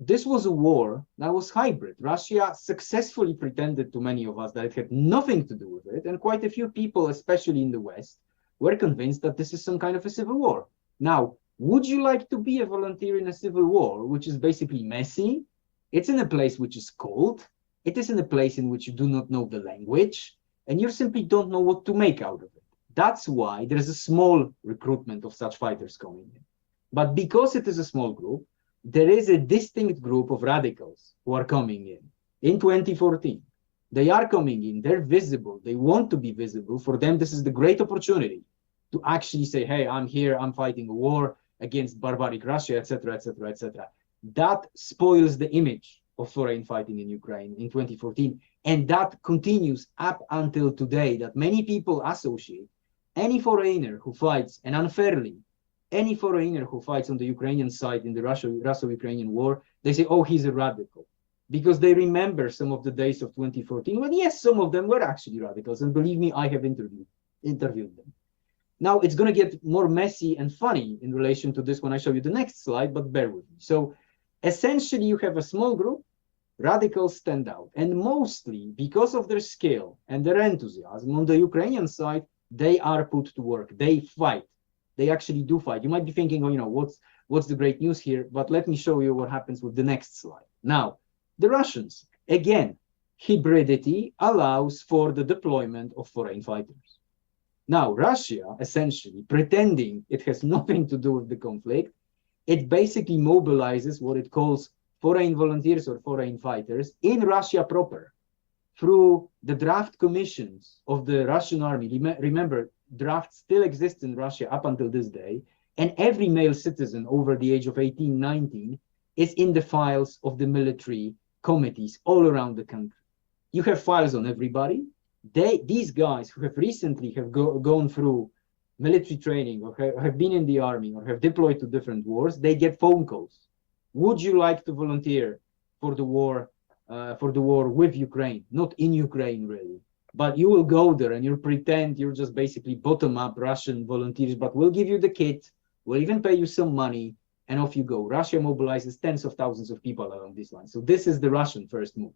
This was a war that was hybrid. Russia successfully pretended to many of us that it had nothing to do with it. And quite a few people, especially in the West, were convinced that this is some kind of a civil war. Now, would you like to be a volunteer in a civil war, which is basically messy? It's in a place which is cold. It is in a place in which you do not know the language, and you simply don't know what to make out of it. That's why there is a small recruitment of such fighters coming in. But because it is a small group, there is a distinct group of radicals who are coming in 2014. They are coming in, they're visible, they want to be visible. For them, this is the great opportunity to actually say, hey, I'm here, I'm fighting a war against barbaric Russia, etc., etc., etc. That spoils the image of foreign fighting in Ukraine in 2014. And that continues up until today, that many people associate any foreigner who fights, and unfairly, any foreigner who fights on the Ukrainian side in the Russo-Ukrainian war, they say, oh, he's a radical. Because they remember some of the days of 2014, when yes, some of them were actually radicals. And believe me, I have interviewed them. Now, it's going to get more messy and funny in relation to this when I show you the next slide, but bear with me. So essentially, you have a small group, radicals stand out. And mostly, because of their skill and their enthusiasm on the Ukrainian side, they are put to work. They fight. They actually do fight. You might be thinking, oh, what's the great news here? But let me show you what happens with the next slide. Now, the Russians, again, hybridity allows for the deployment of foreign fighters. Now, Russia, essentially, pretending it has nothing to do with the conflict, it basically mobilizes what it calls foreign volunteers or foreign fighters in Russia proper through the draft commissions of the Russian army. Remember, draft still exists in Russia up until this day, and every male citizen over the age of 18, 19 is in the files of the military committees all around the country. You have files on everybody. These guys who have recently gone through military training or have been in the army or have deployed to different wars, they get phone calls. Would you like to volunteer for the war with Ukraine? Not in Ukraine, really. But you will go there and you'll pretend you're just basically bottom-up Russian volunteers, but we'll give you the kit, we'll even pay you some money, and off you go. Russia mobilizes tens of thousands of people along this line. So this is the Russian first move.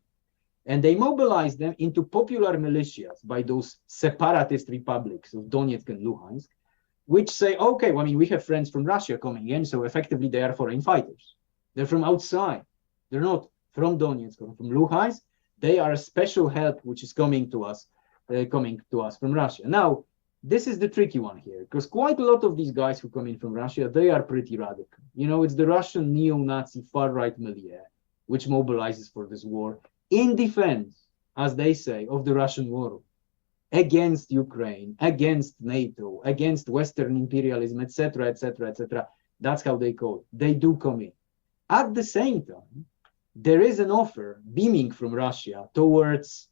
And they mobilize them into popular militias by those separatist republics of Donetsk and Luhansk, which say, okay, well, we have friends from Russia coming in, so effectively they are foreign fighters. They're from outside. They're not from Donetsk or from Luhansk. They are a special help which is coming to us from Russia. Now, this is the tricky one here, because quite a lot of these guys who come in from Russia, they are pretty radical. It's the Russian neo-Nazi far-right milieu. which mobilizes for this war in defense, as they say, of the Russian war against Ukraine, against NATO, against Western imperialism, etc., etc., etc. That's how they call it. They do come in. At the same time, there is an offer beaming from Russia towards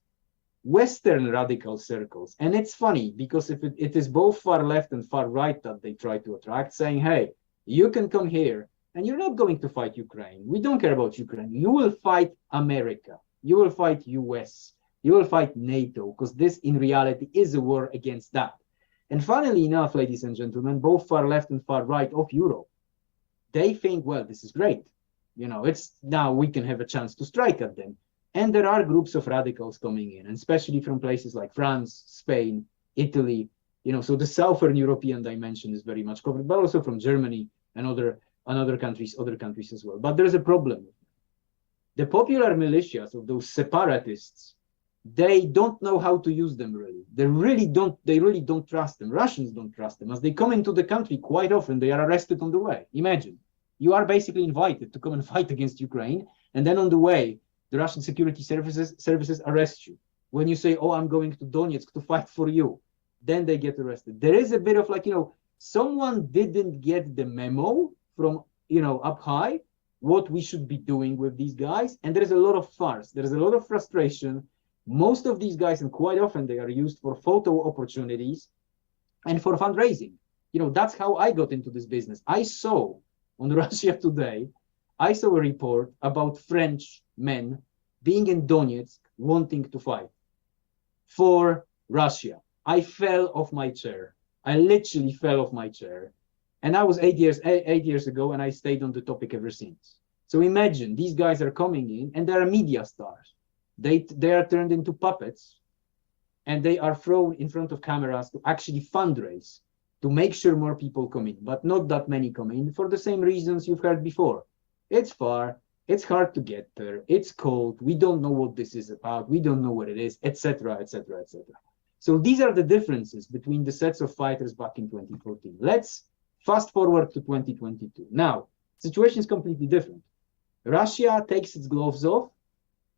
Western radical circles. And it's funny because if it is both far left and far right that they try to attract, saying, hey, you can come here and you're not going to fight Ukraine. We don't care about Ukraine. You will fight America. You will fight US. You will fight NATO, because this in reality is a war against that. And funnily enough, ladies and gentlemen, both far left and far right of Europe, they think, well, this is great. You know, it's now we can have a chance to strike at them. And there are groups of radicals coming in, and especially from places like France, Spain, Italy, you know, so the Southern European dimension is very much covered, but also from Germany and other countries as well. But there's a problem. The popular militias of those separatists, they don't know how to use them really. They really don't trust them. Russians don't trust them. As they come into the country, quite often they are arrested on the way. Imagine, you are basically invited to come and fight against Ukraine, and then on the way, the Russian security services arrest you. When you say, oh, I'm going to Donetsk to fight for you, then they get arrested. There is a bit of like, you know, someone didn't get the memo from, you know, up high, what we should be doing with these guys. And there's a lot of farce. There's a lot of frustration. Most of these guys, and quite often they are used for photo opportunities and for fundraising. You know, that's how I got into this business. I saw on Russia Today, I saw a report about French men being in Donetsk wanting to fight for Russia. I fell off my chair. I literally fell off my chair. And that was 8 years ago, and I stayed on the topic ever since. So imagine these guys are coming in and they're media stars. They are turned into puppets, and they are thrown in front of cameras to actually fundraise, to make sure more people come in, but not that many come in for the same reasons you've heard before. It's far, it's hard to get there, it's cold, we don't know what this is about, we don't know what it is, etc., etc., etc. So these are the differences between the sets of fighters back in 2014. Let's fast forward to 2022. Now, situation is completely different. Russia takes its gloves off,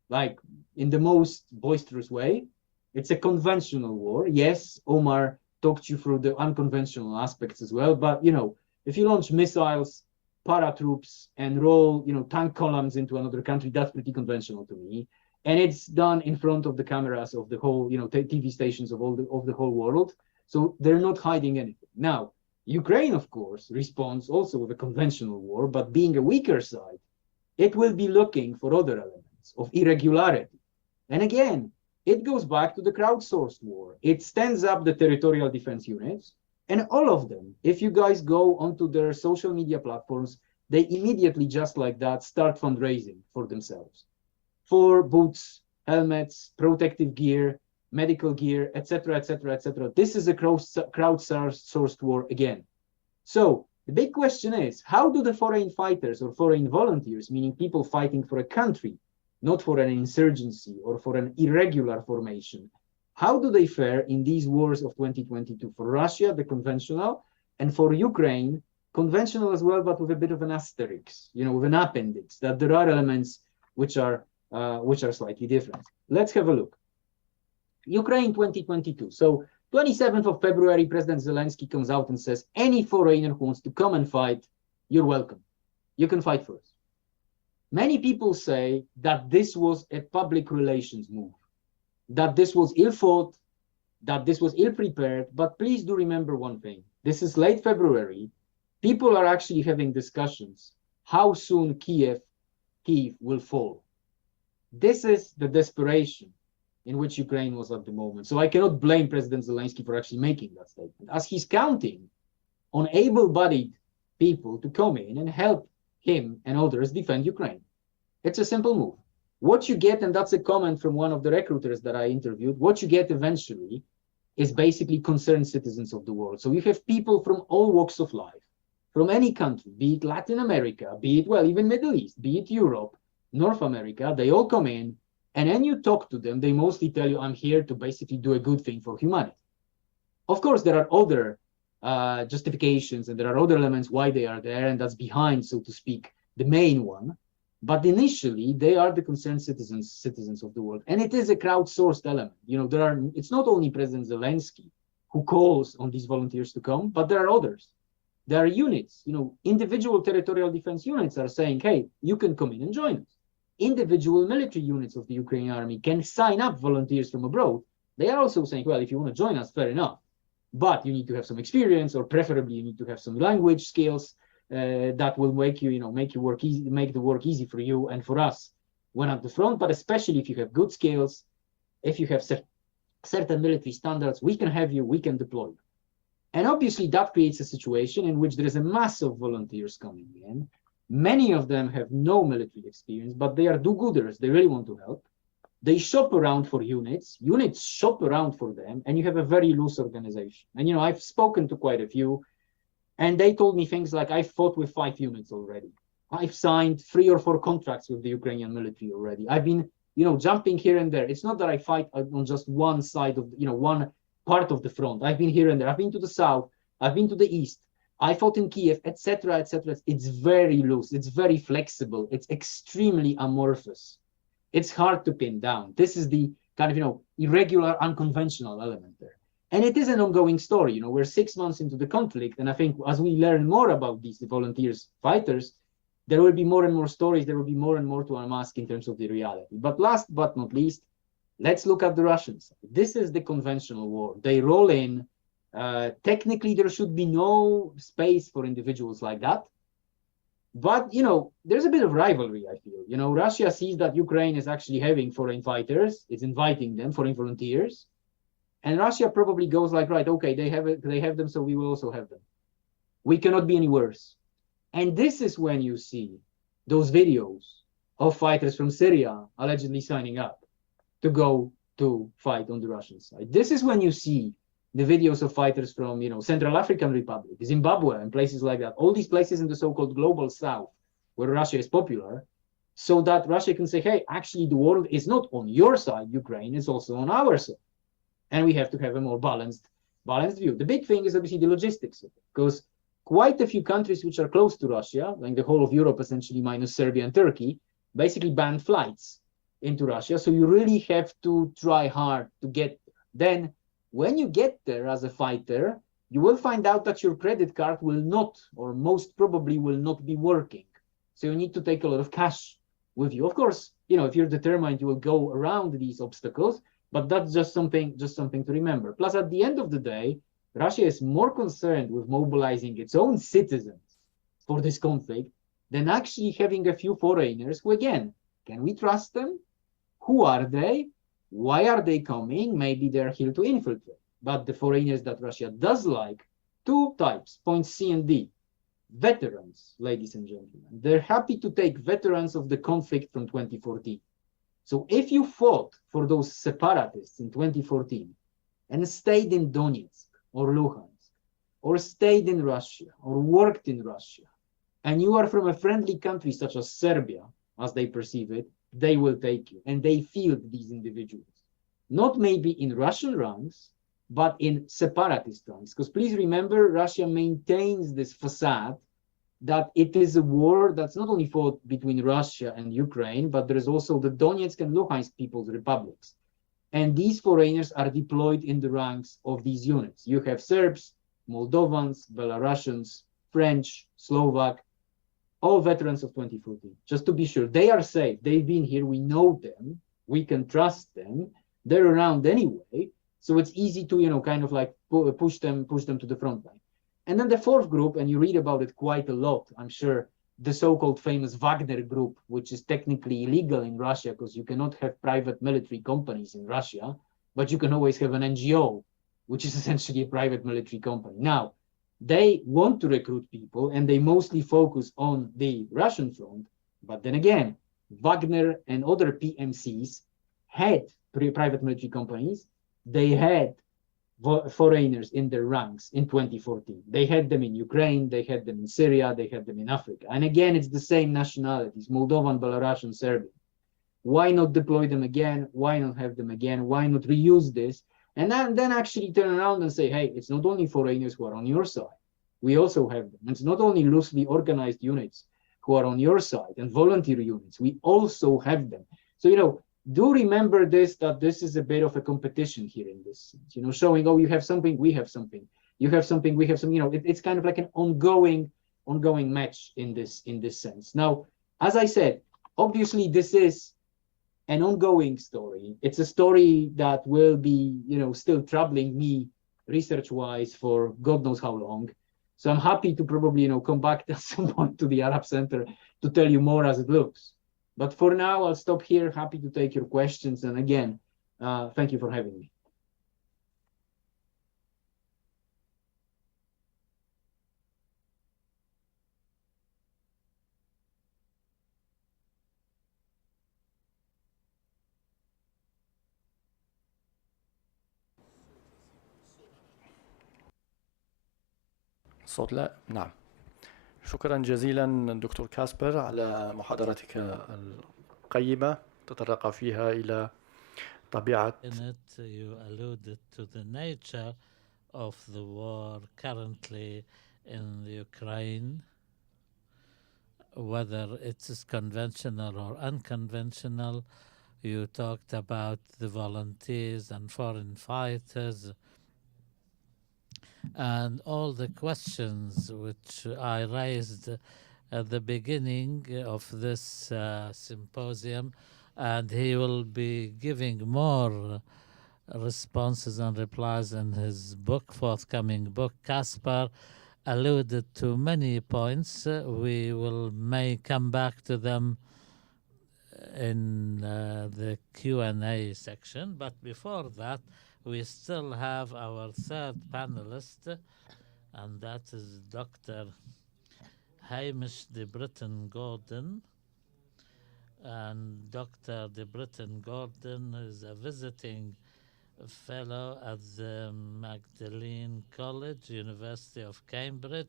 like in the most boisterous way. It's a conventional war. Yes, Omar talked you through the unconventional aspects as well, but you know, if you launch missiles, paratroops, and roll, you know, tank columns into another country, that's pretty conventional to me. And it's done in front of the cameras of the whole, you know, TV stations of the whole world. So they're not hiding anything. Now, Ukraine, of course, responds also with a conventional war, but being a weaker side, it will be looking for other elements of irregularity. And again, it goes back to the crowdsourced war. It stands up the territorial defense units, and all of them, if you guys go onto their social media platforms, they immediately, just like that, start fundraising for themselves, for boots, helmets, protective gear, medical gear, etc., etc., etc. This is a crowdsourced war again. So the big question is, how do the foreign fighters or foreign volunteers, meaning people fighting for a country, not for an insurgency or for an irregular formation, how do they fare in these wars of 2022? For Russia, the conventional, and for Ukraine, conventional as well, but with a bit of an asterisk, you know, with an appendix, that there are elements which are slightly different. Let's have a look. Ukraine 2022. So 27th of February, President Zelensky comes out and says, any foreigner who wants to come and fight, you're welcome. You can fight first. Many people say that this was a public relations move, that this was ill thought, that this was ill prepared. But please do remember one thing. This is late February. People are actually having discussions how soon Kiev will fall. This is the desperation in which Ukraine was at the moment. So I cannot blame President Zelensky for actually making that statement, as he's counting on able-bodied people to come in and help him and others defend Ukraine. It's a simple move. What you get, and that's a comment from one of the recruiters that I interviewed, what you get eventually is basically concerned citizens of the world. So you have people from all walks of life, from any country, be it Latin America, be it, well, even Middle East, be it Europe, North America, they all come in, and then you talk to them, they mostly tell you, I'm here to basically do a good thing for humanity. Of course, there are other justifications, and there are other elements why they are there, and that's behind, so to speak, the main one. But initially, they are the concerned citizens of the world. And it is a crowdsourced element. You know, it's not only President Zelensky who calls on these volunteers to come, but there are others. There are units, you know, individual territorial defense units are saying, hey, you can come in and join us. Individual military units of the Ukrainian army can sign up volunteers from abroad. They are also saying, well, if you want to join us, fair enough. But you need to have some experience, or preferably you need to have some language skills that will make the work easy for you and for us when at the front. But especially if you have good skills, if you have certain military standards, we can have you, we can deploy you. And obviously that creates a situation in which there is a mass of volunteers coming in. Many of them have no military experience, but they are do-gooders. They really want to help. They shop around for units shop around for them, and you have a very loose organization. And, you know, I've spoken to quite a few, and they told me things like, I've fought with 5 units already. I've signed 3 or 4 contracts with the Ukrainian military already. I've been, you know, jumping here and there. It's not that I fight on just one side of, you know, one part of the front. I've been here and there. I've been to the south. I've been to the east. I fought in Kiev, etc., etc. It's very loose. It's very flexible. It's extremely amorphous. It's hard to pin down. This is the kind of, you know, irregular, unconventional element there. And it is an ongoing story. You know, we're 6 months into the conflict, and I think as we learn more about these volunteers, fighters, there will be more and more stories. There will be more and more to unmask in terms of the reality. But last but not least, let's look at the Russians. This is the conventional war. They roll in. Technically, there should be no space for individuals like that. But, you know, there's a bit of rivalry, I feel. You know, Russia sees that Ukraine is actually having foreign fighters. It's inviting them, foreign volunteers. And Russia probably goes like, right, okay, they have them, so we will also have them. We cannot be any worse. And this is when you see those videos of fighters from Syria allegedly signing up to go to fight on the Russian side. This is when you see the videos of fighters from, you know, Central African Republic, Zimbabwe, and places like that. All these places in the so-called global south, where Russia is popular, so that Russia can say, hey, actually, the world is not on your side, Ukraine, it's also on our side. And we have to have a more balanced view. The big thing is obviously the logistics of it, because quite a few countries which are close to Russia, like the whole of Europe, essentially minus Serbia and Turkey, basically banned flights into Russia. So you really have to try hard to get there. Then when you get there as a fighter, you will find out that your credit card will not, or most probably will not be working. So you need to take a lot of cash with you. Of course, you know, if you're determined, you will go around these obstacles, but that's just something to remember. Plus, at the end of the day, Russia is more concerned with mobilizing its own citizens for this conflict than actually having a few foreigners who, again, can we trust them? Who are they? Why are they coming? Maybe they're here to infiltrate. But the foreigners that Russia does like, 2 types, points C and D. Veterans, ladies and gentlemen. They're happy to take veterans of the conflict from 2014. So if you fought for those separatists in 2014 and stayed in Donetsk or Luhansk, or stayed in Russia, or worked in Russia, and you are from a friendly country such as Serbia, as they perceive it, they will take you, and they field these individuals. Not maybe in Russian ranks, but in separatist ranks. Because please remember, Russia maintains this facade that it is a war that's not only fought between Russia and Ukraine, but there is also the Donetsk and Luhansk People's Republics. And these foreigners are deployed in the ranks of these units. You have Serbs, Moldovans, Belarusians, French, Slovak, all veterans of 2014, just to be sure. They are safe. They've been here. We know them. We can trust them. They're around anyway. So it's easy to, you know, kind of like push them to the front line. And then the 4th group, and you read about it quite a lot, I'm sure, the so-called famous Wagner group, which is technically illegal in Russia because you cannot have private military companies in Russia, but you can always have an NGO, which is essentially a private military company. Now, they want to recruit people, and they mostly focus on the Russian front. But then again, Wagner and other PMCs had private military companies. They had foreigners in their ranks in 2014. They had them in Ukraine, they had them in Syria, they had them in Africa. And again, it's the same nationalities, Moldovan, Belarusian, Serbian. Why not deploy them again? Why not have them again? Why not reuse this? And then actually turn around and say, hey, it's not only foreigners who are on your side. We also have them. It's not only loosely organized units who are on your side, and volunteer units. We also have them. So, do remember this, that this is a bit of a competition here in this sense, showing, oh, you have something, we have something. You have something, we have something, it's kind of like an ongoing match in this sense. Now, as I said, obviously this is an ongoing story. It's a story that will be, still troubling me research-wise for God knows how long. So I'm happy to probably, come back at some point to the Arab Center to tell you more as it looks. But for now, I'll stop here. Happy to take your questions. And again, thank you for having me. صوت لا نعم. شكرا جزيلا دكتور كاسبر على محاضرتك القيمة تطرق فيها إلى طبيعة. In it, you alluded to the nature of the war currently in Ukraine, whether it is conventional or unconventional. You talked about the volunteers and foreign fighters and all the questions which I raised at the beginning of this symposium, and he will be giving more responses and replies in his forthcoming book. Kacper alluded to many points. We may come back to them in the Q&A section, but before that, we still have our third panelist, and that is Dr. Hamish de Bretton-Gordon. And Dr. de Bretton-Gordon is a visiting fellow at the Magdalene College, University of Cambridge,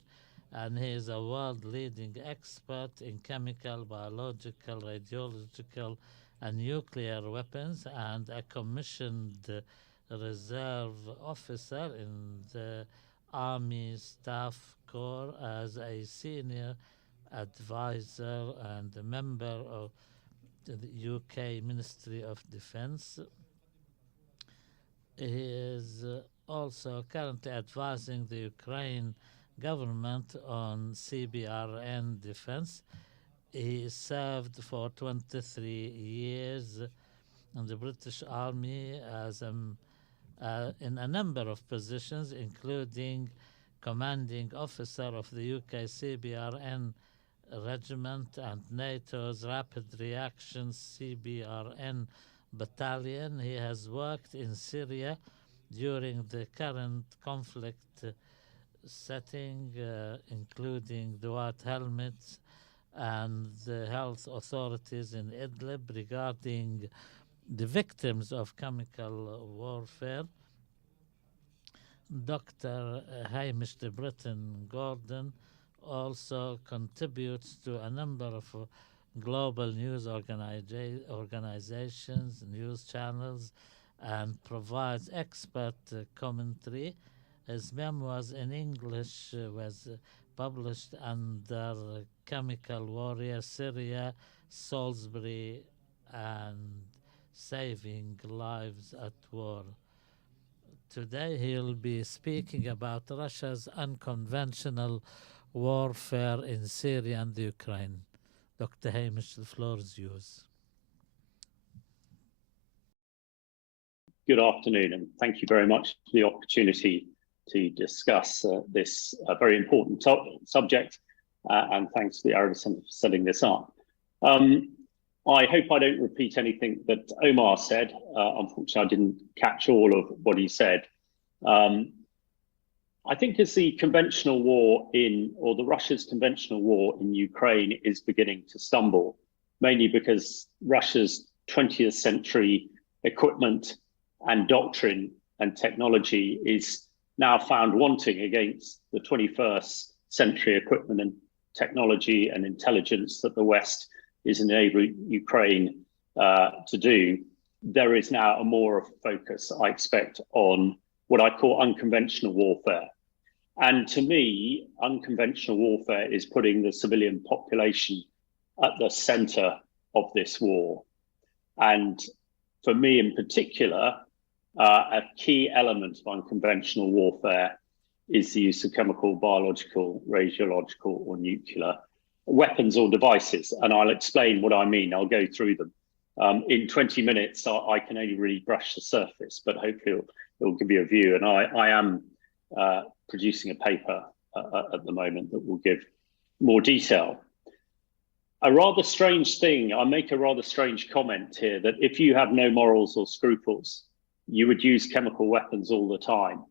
and he is a world-leading expert in chemical, biological, radiological, and nuclear weapons, and a commissioned reserve officer in the Army Staff Corps as a senior advisor and a member of the UK Ministry of Defence. He is also currently advising the Ukraine government on CBRN defense. He served for 23 years in the British Army as in a number of positions, including commanding officer of the UK CBRN Regiment and NATO's Rapid Reaction CBRN Battalion. He has worked in Syria during the current conflict setting, including the White Helmets and the health authorities in Idlib regarding the victims of chemical warfare. Dr. Hamish de Bretton-Gordon also contributes to a number of global news organizations, news channels, and provides expert commentary. His memoirs in English was published under Chemical Warrior, Syria, Salisbury, and Saving Lives at War. Today he'll be speaking about Russia's unconventional warfare in Syria and the Ukraine. Dr. Hamish, the floor is yours. Good afternoon, and thank you very much for the opportunity to discuss this very important subject, and thanks to the Arab Center for setting this up. I hope I don't repeat anything that Omar said. Unfortunately, I didn't catch all of what he said. I think as the conventional war or the Russia's conventional war in Ukraine is beginning to stumble, mainly because Russia's 20th century equipment and doctrine and technology is now found wanting against the 21st century equipment and technology and intelligence that the West is enabling Ukraine to do. There is now a more focus, I expect, on what I call unconventional warfare. And to me, unconventional warfare is putting the civilian population at the center of this war. And for me in particular, a key element of unconventional warfare is the use of chemical, biological, radiological, or nuclear weapons or devices. And I'll explain what I mean. I'll go through them. In 20 minutes, I can only really brush the surface, but hopefully it'll give you a view. And I am producing a paper at the moment that will give more detail. A rather strange thing, I make a rather strange comment here, that if you have no morals or scruples, you would use chemical weapons all the time.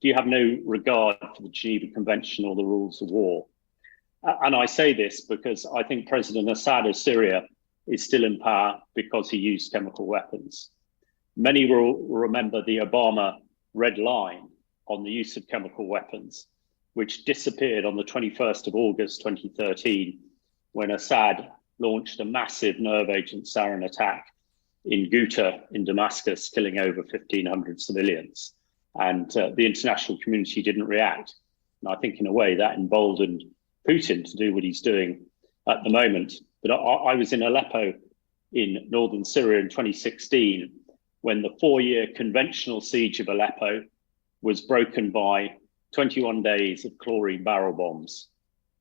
Do you have no regard for the Geneva Convention or the rules of war? And I say this because I think President Assad of Syria is still in power because he used chemical weapons. Many will remember the Obama red line on the use of chemical weapons, which disappeared on the 21st of August 2013, when Assad launched a massive nerve agent sarin attack in Ghouta in Damascus, killing over 1,500 civilians. And the international community didn't react. And I think in a way that emboldened Putin to do what he's doing at the moment. But I was in Aleppo in northern Syria in 2016, when the 4-year conventional siege of Aleppo was broken by 21 days of chlorine barrel bombs.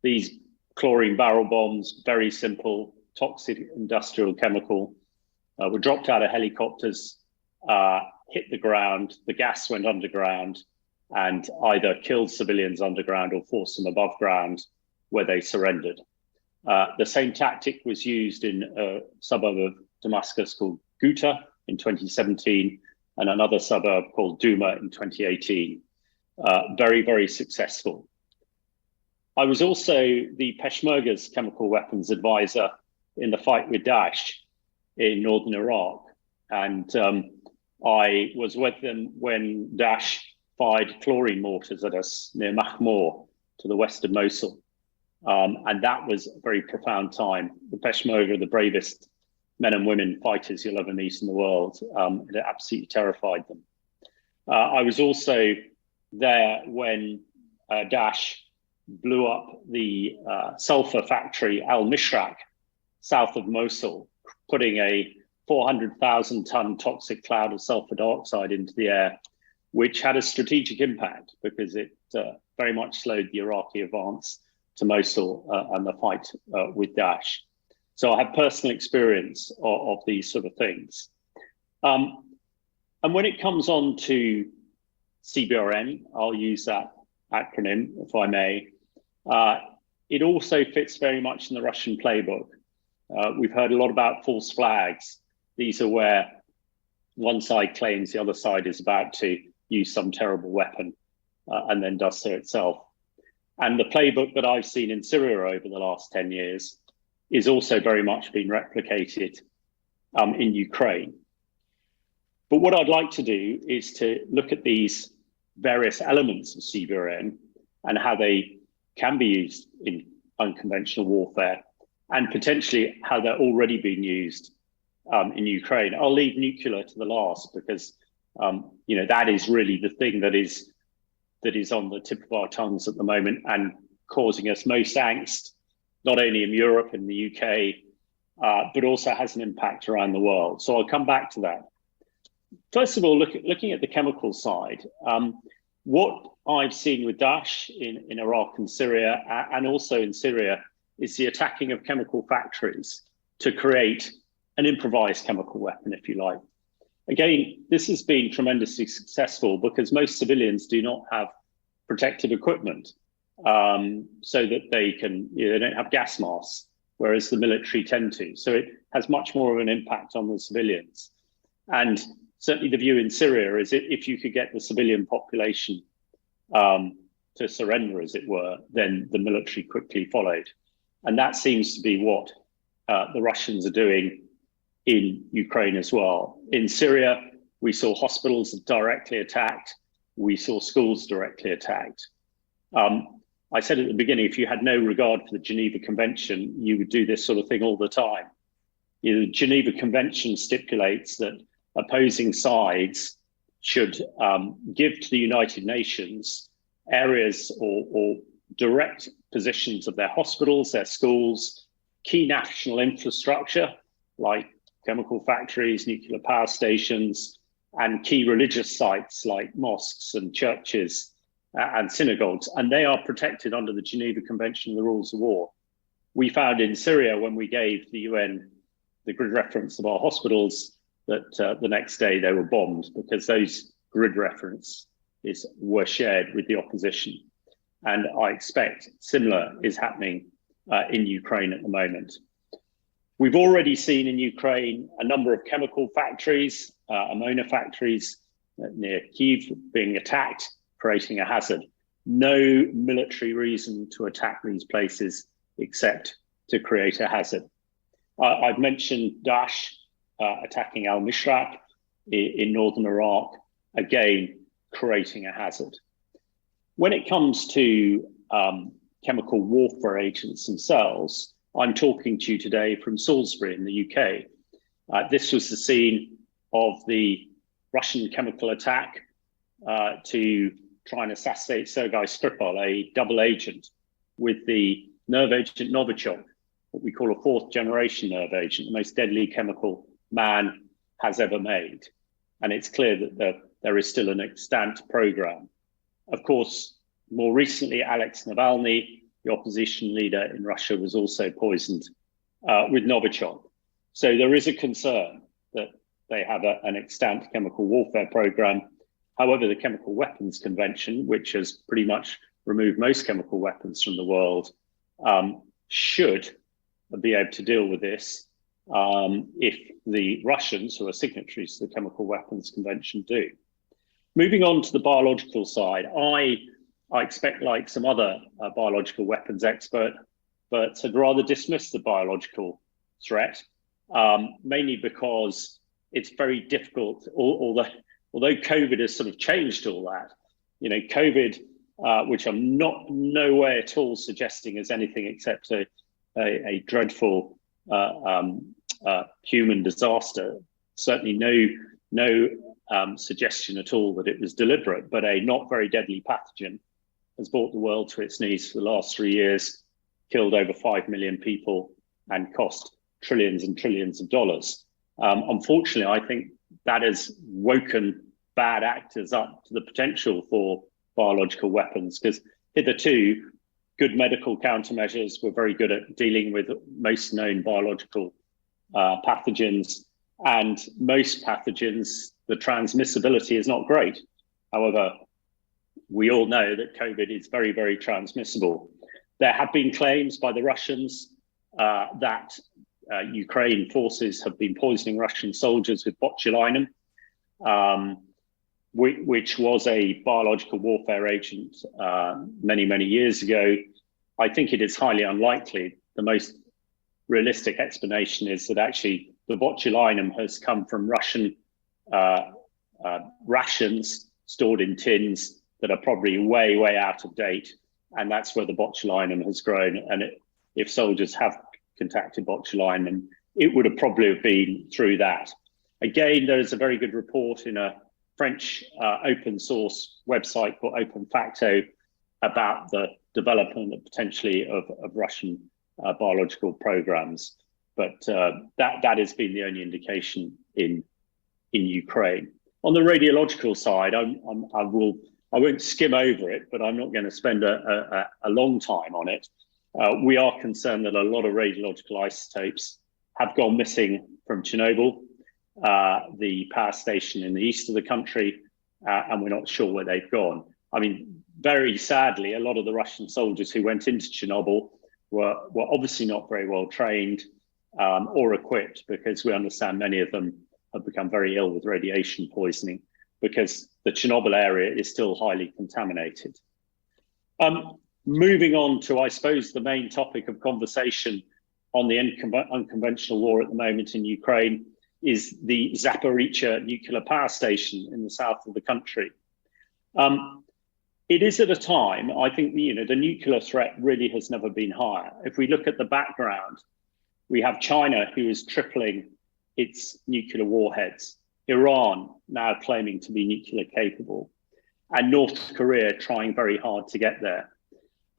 These chlorine barrel bombs, very simple, toxic industrial chemical, were dropped out of helicopters, hit the ground, the gas went underground, and either killed civilians underground or forced them above ground, where they surrendered. The same tactic was used in a suburb of Damascus called Ghouta in 2017, and another suburb called Douma in 2018. Very, very successful. I was also the Peshmerga's chemical weapons advisor in the fight with Daesh in northern Iraq. And I was with them when Daesh fired chlorine mortars at us near Mahmour to the west of Mosul. And that was a very profound time. The Peshmerga are the bravest men and women fighters you'll ever meet in the world. It absolutely terrified them. I was also there when Daesh blew up the sulfur factory Al-Mishraq, south of Mosul, putting a 400,000 ton toxic cloud of sulfur dioxide into the air, which had a strategic impact because it very much slowed the Iraqi advance to Mosul and the fight with Daesh. So I have personal experience of these sort of things. And when it comes on to CBRN, I'll use that acronym, if I may. It also fits very much in the Russian playbook. We've heard a lot about false flags. These are where one side claims the other side is about to use some terrible weapon and then does so itself. And the playbook that I've seen in Syria over the last 10 years is also very much being replicated in Ukraine. But what I'd like to do is to look at these various elements of CBRN and how they can be used in unconventional warfare, and potentially how they're already being used in Ukraine. I'll leave nuclear to the last because that is really the thing that is on the tip of our tongues at the moment and causing us most angst, not only in Europe and the UK, but also has an impact around the world. So I'll come back to that. First of all, looking at the chemical side, what I've seen with Daesh in Iraq and Syria, and also in Syria, is the attacking of chemical factories to create an improvised chemical weapon, if you like. Again, this has been tremendously successful because most civilians do not have protective equipment, so that they don't have gas masks, whereas the military tend to. So it has much more of an impact on the civilians. And certainly the view in Syria is if you could get the civilian population to surrender, as it were, then the military quickly followed. And that seems to be what the Russians are doing in Ukraine as well. In Syria, we saw hospitals directly attacked. We saw schools directly attacked. I said at the beginning, if you had no regard for the Geneva Convention, you would do this sort of thing all the time. The Geneva Convention stipulates that opposing sides should give to the United Nations areas or direct positions of their hospitals, their schools, key national infrastructure like chemical factories, nuclear power stations, and key religious sites like mosques and churches and synagogues, and they are protected under the Geneva Convention on the Rules of War. We found in Syria, when we gave the UN the grid reference of our hospitals, that the next day they were bombed because those grid references were shared with the opposition. And I expect similar is happening in Ukraine at the moment. We've already seen in Ukraine a number of chemical factories, ammonia factories near Kyiv being attacked, creating a hazard. No military reason to attack these places except to create a hazard. I've mentioned Daesh attacking al-Mishraq in northern Iraq, again, creating a hazard. When it comes to chemical warfare agents themselves, I'm talking to you today from Salisbury in the UK. This was the scene of the Russian chemical attack to try and assassinate Sergei Skripal, a double agent with the nerve agent Novichok, what we call a fourth generation nerve agent, the most deadly chemical man has ever made. And it's clear that there is still an extant program. Of course, more recently, Alex Navalny, the opposition leader in Russia, was also poisoned with Novichok. So there is a concern that they have an extant chemical warfare program. However, the Chemical Weapons Convention, which has pretty much removed most chemical weapons from the world, should be able to deal with this if the Russians, who are signatories to the Chemical Weapons Convention, do. Moving on to the biological side, I expect, like some other biological weapons experts, I'd rather dismiss the biological threat, mainly because it's very difficult, although COVID has sort of changed all that. You know, COVID, which I'm no way at all suggesting is anything except a dreadful human disaster. Certainly no suggestion at all that it was deliberate, but a not very deadly pathogen has brought the world to its knees for the last 3 years, killed over 5 million people, and cost trillions and trillions of dollars. Unfortunately, I think that has woken bad actors up to the potential for biological weapons, because hitherto, good medical countermeasures were very good at dealing with most known biological pathogens, and most pathogens, the transmissibility is not great. However, we all know that COVID is very, very transmissible. There have been claims by the Russians that Ukraine forces have been poisoning Russian soldiers with botulinum, which was a biological warfare agent many, many years ago. I think it is highly unlikely. The most realistic explanation is that actually the botulinum has come from Russian rations stored in tins that are probably way, way out of date. And that's where the botulinum has grown. And if soldiers have contacted botulinum, it would have probably been through that. Again, there is a very good report in a French open source website called Open Facto about the development potentially of Russian biological programs. But that has been the only indication in Ukraine. On the radiological side, I won't skim over it, but I'm not going to spend a long time on it. We are concerned that a lot of radiological isotopes have gone missing from Chernobyl, the power station in the east of the country, and we're not sure where they've gone. I mean, very sadly, a lot of the Russian soldiers who went into Chernobyl were obviously not very well trained or equipped, because we understand many of them have become very ill with radiation poisoning because the Chernobyl area is still highly contaminated. Moving on to, I suppose, the main topic of conversation on the unconventional war at the moment in Ukraine is the Zaporizhzhia nuclear power station in the south of the country. It is at a time, I think, the nuclear threat really has never been higher. If we look at the background, we have China, who is tripling its nuclear warheads, Iran now claiming to be nuclear capable. and North Korea trying very hard to get there.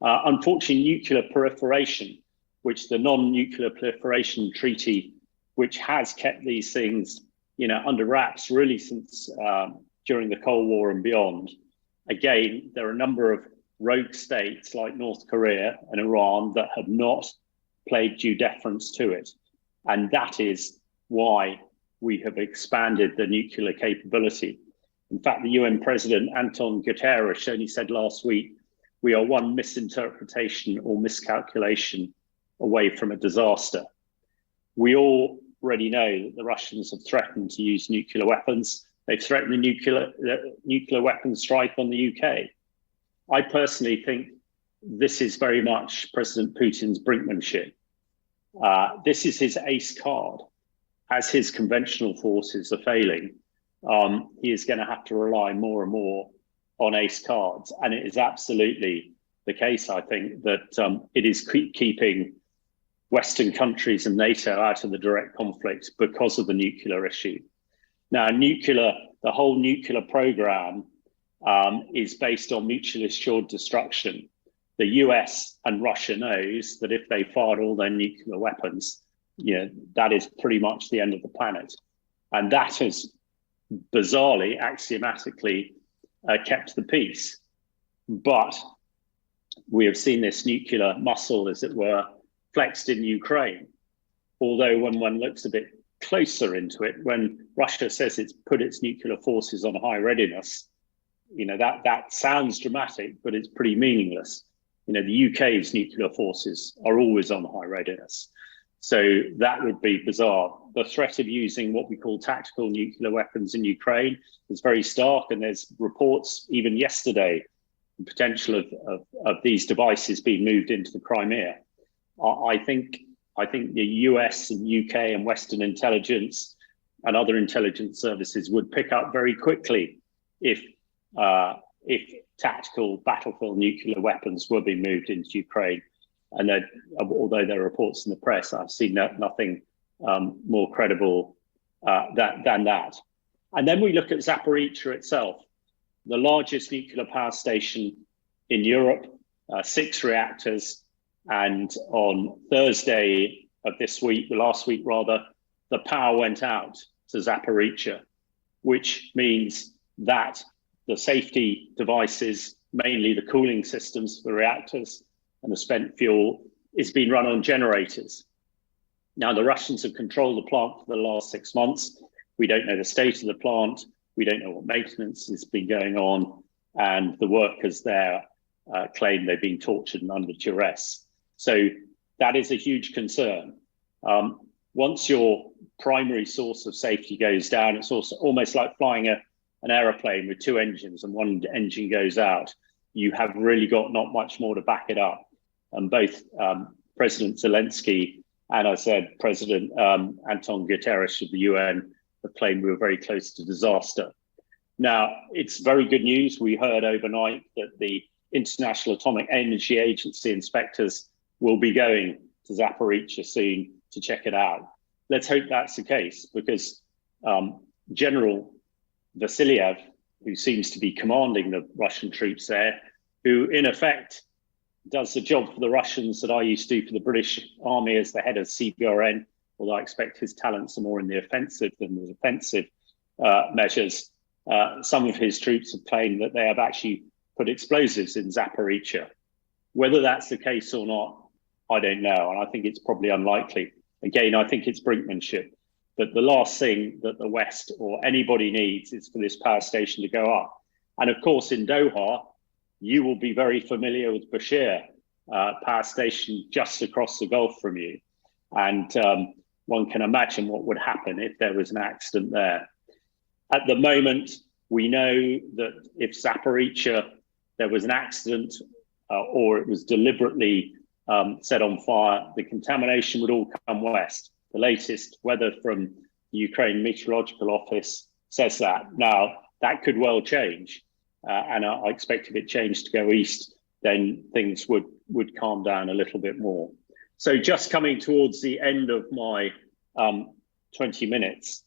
Unfortunately, nuclear proliferation, which the non-nuclear proliferation treaty, which has kept these things, under wraps really since during the Cold War and beyond. Again, there are a number of rogue states like North Korea and Iran that have not played due deference to it. And that is why we have expanded the nuclear capability. In fact, the UN President, Anton Guterres, only said last week, we are one misinterpretation or miscalculation away from a disaster. We already know that the Russians have threatened to use nuclear weapons. They've threatened the nuclear weapons strike on the UK. I personally think this is very much President Putin's brinkmanship. This is his ace card. As his conventional forces are failing, he is going to have to rely more and more on ace cards. And it is absolutely the case, I think, that it is keeping Western countries and NATO out of the direct conflict because of the nuclear issue. Now, the whole nuclear program is based on mutually assured destruction. The US and Russia knows that if they fired all their nuclear weapons, that is pretty much the end of the planet. And that has bizarrely, axiomatically kept the peace. But we have seen this nuclear muscle, as it were, flexed in Ukraine. Although when one looks a bit closer into it, when Russia says it's put its nuclear forces on high readiness, that sounds dramatic, but it's pretty meaningless. The UK's nuclear forces are always on high readiness. So that would be bizarre. The threat of using what we call tactical nuclear weapons in Ukraine is very stark, and there's reports even yesterday, the potential of these devices being moved into the Crimea. I think the US and UK and Western intelligence and other intelligence services would pick up very quickly if tactical battlefield nuclear weapons were being moved into Ukraine. And although there are reports in the press, I've seen nothing more credible than that. And then we look at Zaporizhzhia itself, the largest nuclear power station in Europe, 6 reactors. And on Thursday of this week, last week rather, the power went out to Zaporizhzhia, which means that the safety devices, mainly the cooling systems for the reactors and the spent fuel, is being run on generators. Now, the Russians have controlled the plant for the last 6 months. We don't know the state of the plant. We don't know what maintenance has been going on. And the workers there claim they've been tortured and under duress. So that is a huge concern. Once your primary source of safety goes down, it's also almost like flying an aeroplane with 2 engines and one engine goes out. You have really got not much more to back it up. And both President Zelensky and, I said, President Anton Guterres of the UN have claimed we were very close to disaster. Now, it's very good news. We heard overnight that the International Atomic Energy Agency inspectors will be going to Zaporizhzhia soon to check it out. Let's hope that's the case, because General Vasilyev, who seems to be commanding the Russian troops there, who in effect does the job for the Russians that I used to do for the British Army as the head of CBRN, although I expect his talents are more in the offensive than the defensive measures. Some of his troops have claimed that they have actually put explosives in Zaporizhzhia. Whether that's the case or not, I don't know, and I think it's probably unlikely. Again, I think it's brinkmanship. But the last thing that the West or anybody needs is for this power station to go up. And of course, in Doha, you will be very familiar with Bashir power station just across the Gulf from you. And one can imagine what would happen if there was an accident there. At the moment, we know that if Zaporizhzhia, there was an accident or it was deliberately set on fire, the contamination would all come west. The latest weather from the Ukraine Meteorological Office says that. Now, that could well change. And I expect if it changed to go east, then things would calm down a little bit more. So just coming towards the end of my 20 minutes,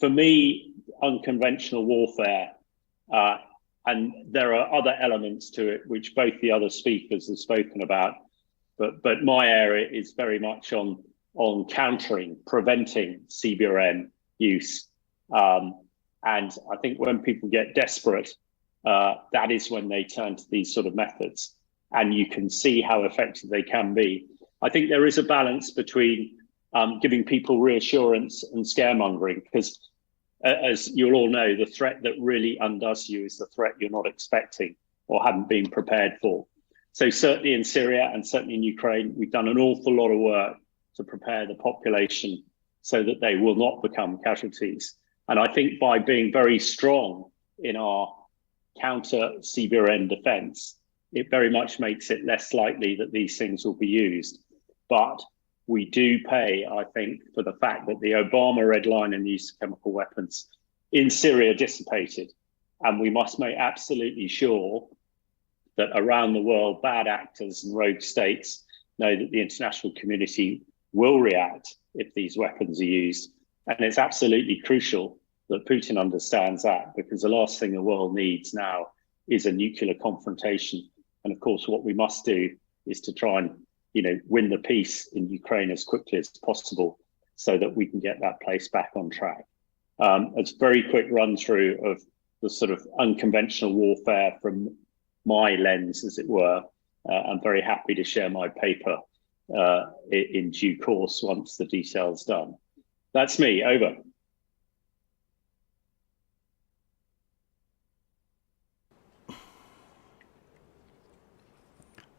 for me, unconventional warfare And there are other elements to it which both the other speakers have spoken about, but my area is very much on countering, preventing CBRN use. And I think when people get desperate, that is when they turn to these sort of methods, and you can see how effective they can be. I think there is a balance between giving people reassurance and scaremongering, because as you'll all know, the threat that really undoes you is the threat you're not expecting or haven't been prepared for. So certainly in Syria and certainly in Ukraine, we've done an awful lot of work to prepare the population so that they will not become casualties. And I think by being very strong in our counter CBRN defense, it very much makes it less likely that these things will be used. But we do pay, I think, for the fact that the Obama red line in the use of chemical weapons in Syria dissipated. And we must make absolutely sure that around the world, bad actors and rogue states know that the international community will react if these weapons are used. And it's absolutely crucial that Putin understands that, because the last thing the world needs now is a nuclear confrontation. And of course, what we must do is to try and win the peace in Ukraine as quickly as possible so that we can get that place back on track. It's a very quick run through of the sort of unconventional warfare from my lens, as it were. I'm very happy to share my paper in due course once the detail's done. That's me, over.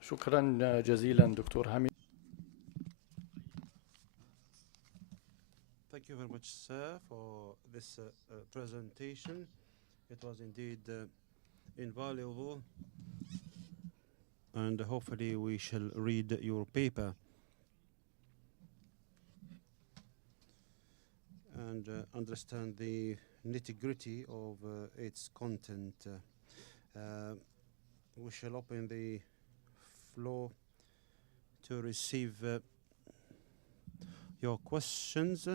شكرا جزيلا دكتور هامش. Thank you very much, sir, for this presentation. It was indeed invaluable, and hopefully we shall read your paper and understand the nitty-gritty of its content. We shall open the floor to receive your questions.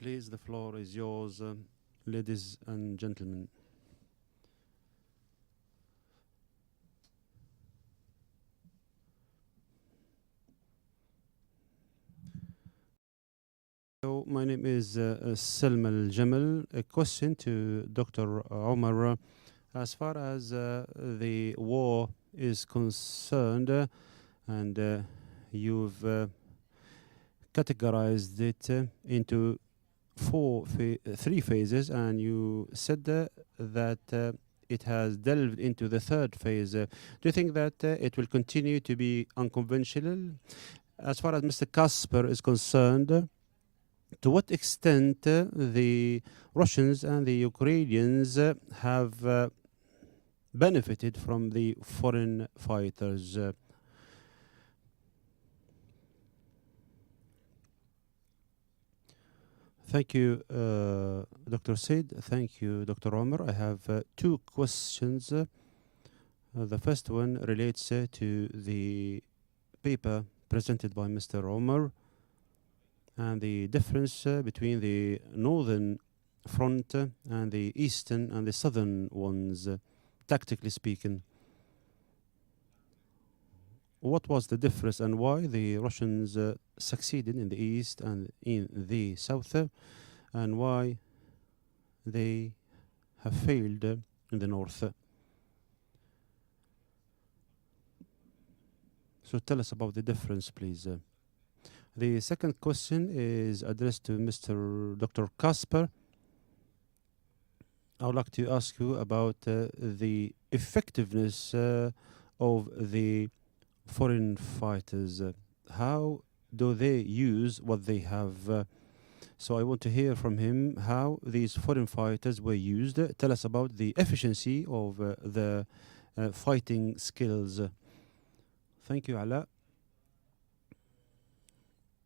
Please, the floor is yours, ladies and gentlemen. So my name is Salma Al-Jamal. A question to Dr. Omar. As far as the war is concerned, and you've categorized it into three phases, and you said that it has delved into the third phase. Do you think that it will continue to be unconventional? As far as Mr. Kacper is concerned, to what extent the Russians and the Ukrainians have benefited from the foreign fighters? Thank you, Dr. Said. Thank you, Dr. Omar. I have two questions. The first one relates to the paper presented by Mr. Omar and the difference between the northern front and the eastern and the southern ones, tactically speaking. What was the difference and why the Russians succeeded in the east and in the south, and why they have failed in the north? So tell us about the difference, please. The second question is addressed to Mr. Dr. Kacper. I would like to ask you about the effectiveness of the foreign fighters. How do they use what they have? So I want to hear from him how these foreign fighters were used. Tell us about the efficiency of the fighting skills. Thank you, Ala.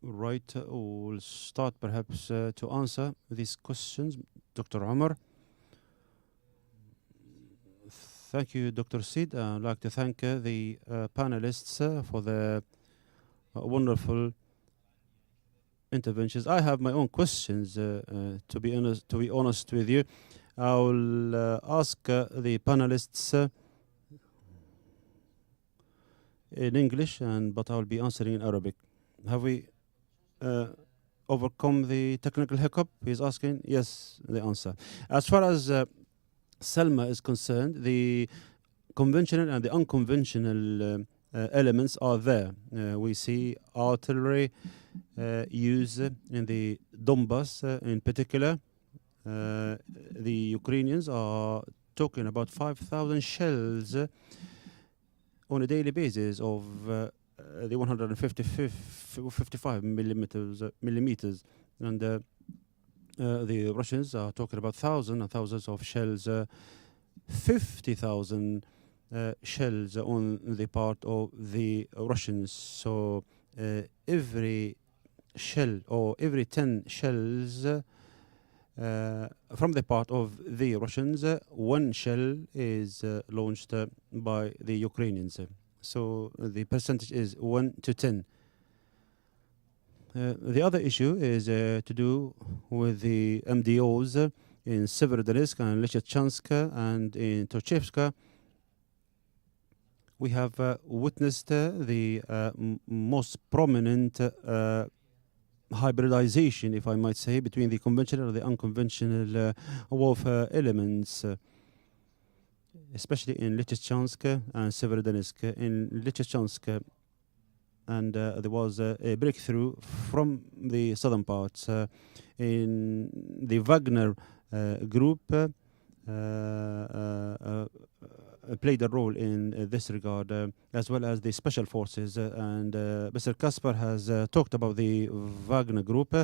Right, we'll start perhaps to answer these questions. Dr. Omar. Thank you, Dr. Sid. I'd like to thank the panelists for the wonderful interventions. I have my own questions, to be honest with you. I'll ask the panelists in English, but I'll be answering in Arabic. Have we overcome the technical hiccup? He's asking. Yes, the answer. As far as Selma is concerned, the conventional and the unconventional elements are there. We see artillery used in the Donbass in particular. The Ukrainians are talking about 5,000 shells on a daily basis of the 155 millimeters, and the Russians are talking about thousands and thousands of shells, 50,000 shells on the part of the Russians. So every shell or every 10 shells from the part of the Russians, one shell is launched by the Ukrainians. So the percentage is 1 to 10. The other issue is to do with the MDOs in Severodonetsk and Lysychansk and in Torchevska. We have witnessed the most prominent hybridization, if I might say, between the conventional and the unconventional warfare elements, especially in Lysychansk and Severodonetsk. In Lysychansk, and there was a breakthrough from the southern parts. In the Wagner group played a role in this regard, as well as the special forces. And Mr. Kacper has talked about the Wagner group,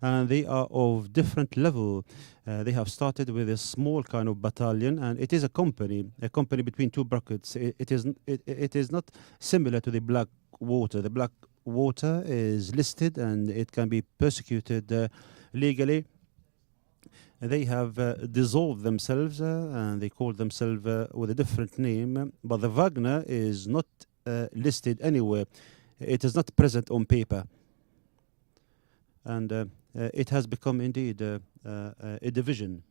and they are of different level. They have started with a small kind of battalion, and it is a company between two brackets. It is not similar to the Black Water. The Black Water is listed and it can be persecuted legally. They have dissolved themselves and they call themselves with a different name, but the Wagner is not listed anywhere. It is not present on paper, and it has become indeed a division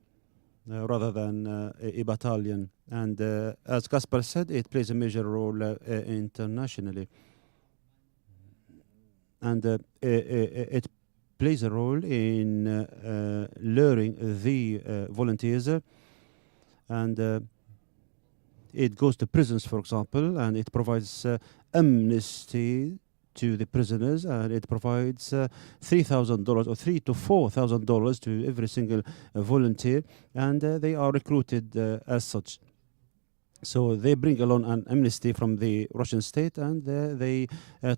rather than a battalion. And as Kacper said, it plays a major role internationally, and it plays a role in luring the volunteers, and it goes to prisons, for example, and it provides amnesty to the prisoners, and it provides $3,000 or $3,000 to $4,000 to every single volunteer, and they are recruited as such. So they bring along an amnesty from the Russian state, and they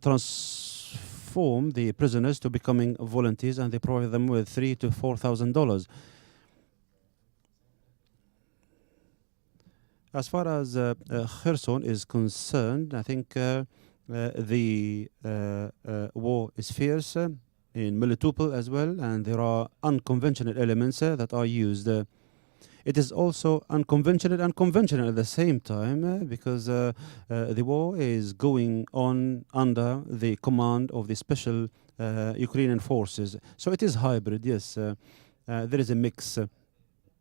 transform the prisoners to becoming volunteers, and they provide them with $3,000 to $4,000. As far as Kherson is concerned, I think the war is fierce in Melitopol as well, and there are unconventional elements that are used. It is also unconventional and conventional at the same time, because the war is going on under the command of the special Ukrainian forces. So it is hybrid, yes. There is a mix.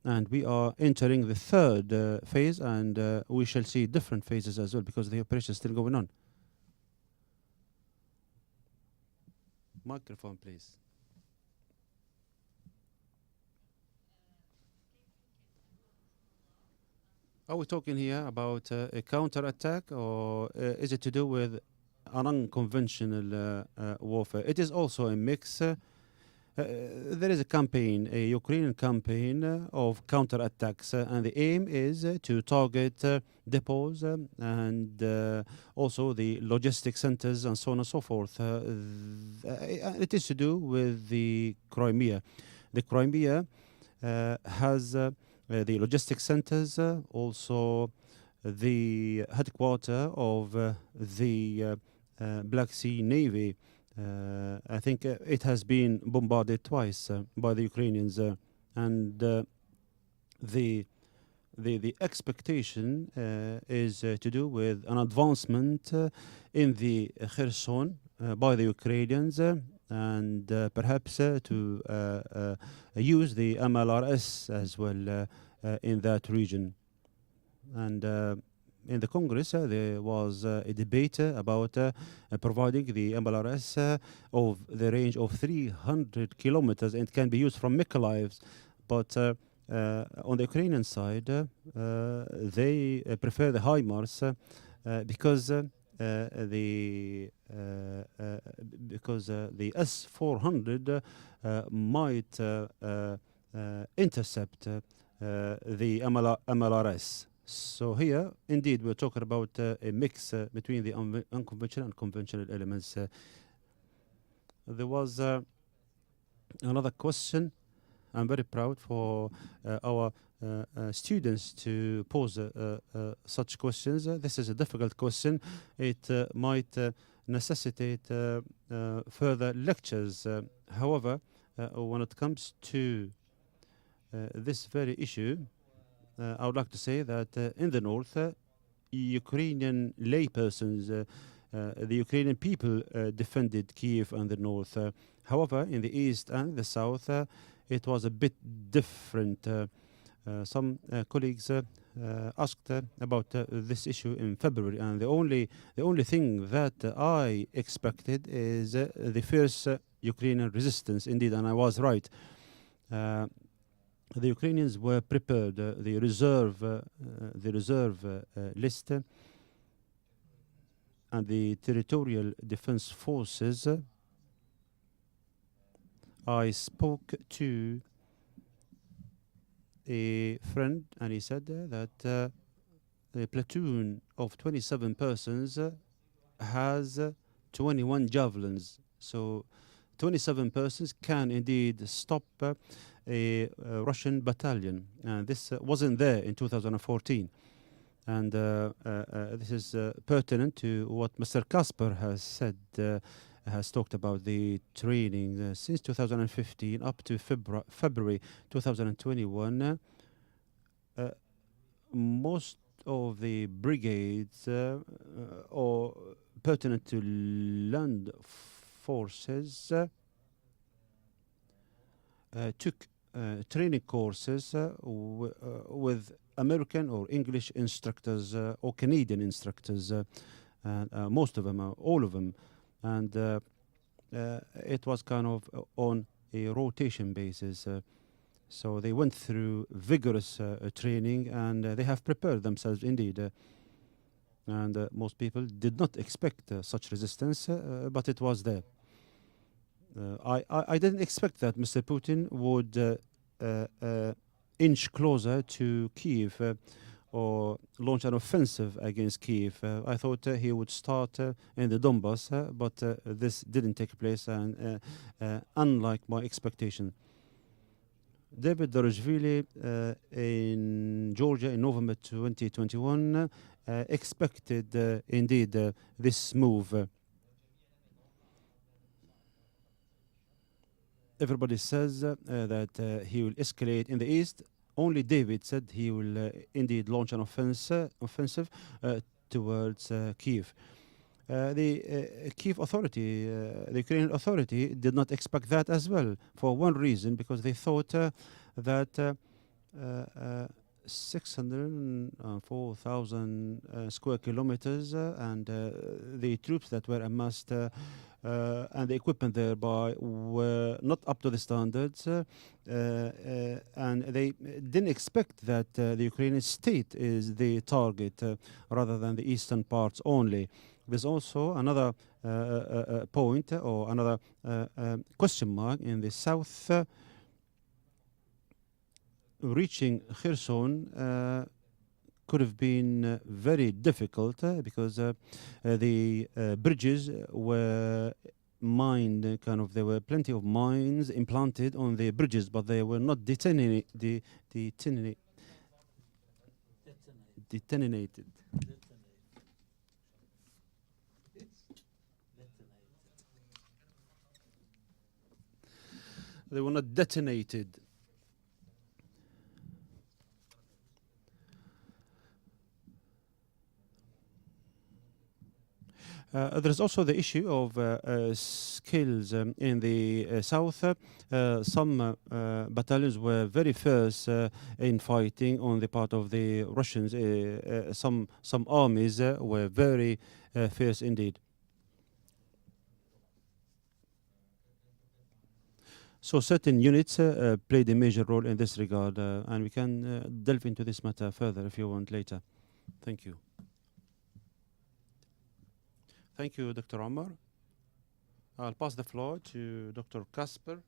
And we are entering the third phase, and we shall see different phases as well, because the operation is still going on. Microphone, please. Are we talking here about a counter-attack, or is it to do with an unconventional warfare? It is also a mix. There is a campaign, a Ukrainian campaign of counter-attacks, and the aim is to target depots and also the logistic centers and so on and so forth. It is to do with the Crimea. The Crimea has the logistic centers, also the headquarters of the Black Sea Navy. I think it has been bombarded twice by the Ukrainians, and the expectation is to do with an advancement in the Kherson by the Ukrainians, and perhaps to use the MLRS as well in that region. And in the Congress, there was a debate about providing the MLRS of the range of 300 kilometers, and it can be used from Mykolaiv. But on the Ukrainian side, they prefer the HIMARS because the S-400 might intercept the MLRS. So here, indeed, we're talking about a mix between the unconventional and conventional elements. There was another question. I'm very proud for our students to pose such questions. This is a difficult question. It might necessitate further lectures. However, when it comes to this very issue, I would like to say that in the north, Ukrainian laypersons, the Ukrainian people defended Kiev and the north. However, in the east and the south, it was a bit different. Some colleagues asked about this issue in February, and the only thing that I expected is the fierce Ukrainian resistance. Indeed, and I was right. The Ukrainians were prepared. The reserve list and the territorial defense forces. I spoke to a friend, and he said that a platoon of 27 persons has 21 javelins. So 27 persons can indeed stop a Russian battalion, and this wasn't there in 2014. And this is pertinent to what Mr. Kacper has said, has talked about the training since 2015 up to February 2021. Most of the brigades or pertinent to land forces took training courses with American or English instructors or Canadian instructors, most of them, all of them, and it was kind of on a rotation basis. So they went through vigorous training, and they have prepared themselves indeed. And most people did not expect such resistance, but it was there. I didn't expect that Mr. Putin would inch closer to Kiev or launch an offensive against Kiev. I thought he would start in the Donbass, but this didn't take place, and unlike my expectation. David Darashvili in Georgia in November 2021 expected indeed this move. Everybody says that he will escalate in the east. Only David said he will indeed launch an offensive towards Kiev. The Kiev authority, the Ukrainian authority, did not expect that as well, for one reason, because they thought that 604,000 square kilometers and the troops that were amassed and the equipment thereby were not up to the standards, and they didn't expect that the Ukrainian state is the target rather than the eastern parts only. There's also another point or another question mark in the south. Reaching Kherson could have been very difficult because the bridges were mined, there were plenty of mines implanted on the bridges, but they were not detonated. They were not detonated. There's also the issue of skills in the south. Some battalions were very fierce in fighting on the part of the Russians. Some armies were very fierce indeed. So certain units played a major role in this regard, and we can delve into this matter further if you want later. Thank you. Thank you, Dr. Omar. I'll pass the floor to Dr. Kacper.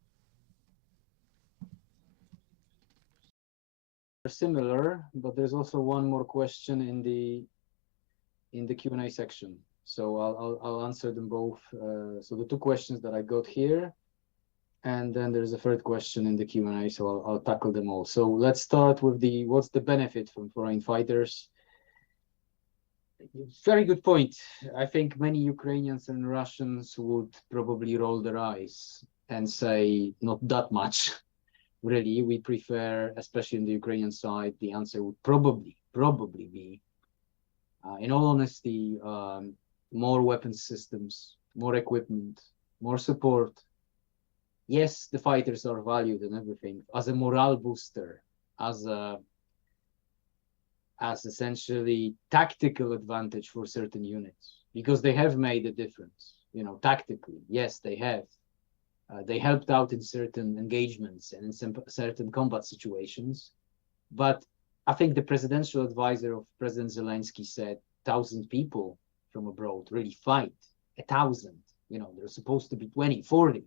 Similar, but there's also one more question in the Q&A section. So I'll answer them both. So the two questions that I got here, and then there's a third question in the Q&A. So I'll tackle them all. So let's start with what's the benefit from foreign fighters? Very good point. I think many Ukrainians and Russians would probably roll their eyes and say, not that much. Really, we prefer, especially in the Ukrainian side, the answer would probably be, in all honesty, more weapons systems, more equipment, more support. Yes, the fighters are valued and everything as a morale booster, as essentially tactical advantage for certain units, because they have made a difference, tactically. Yes, they have. They helped out in certain engagements and in some certain combat situations. But I think the presidential advisor of President Zelensky said 1,000 people from abroad really fight. 1,000, they're supposed to be 20, 40.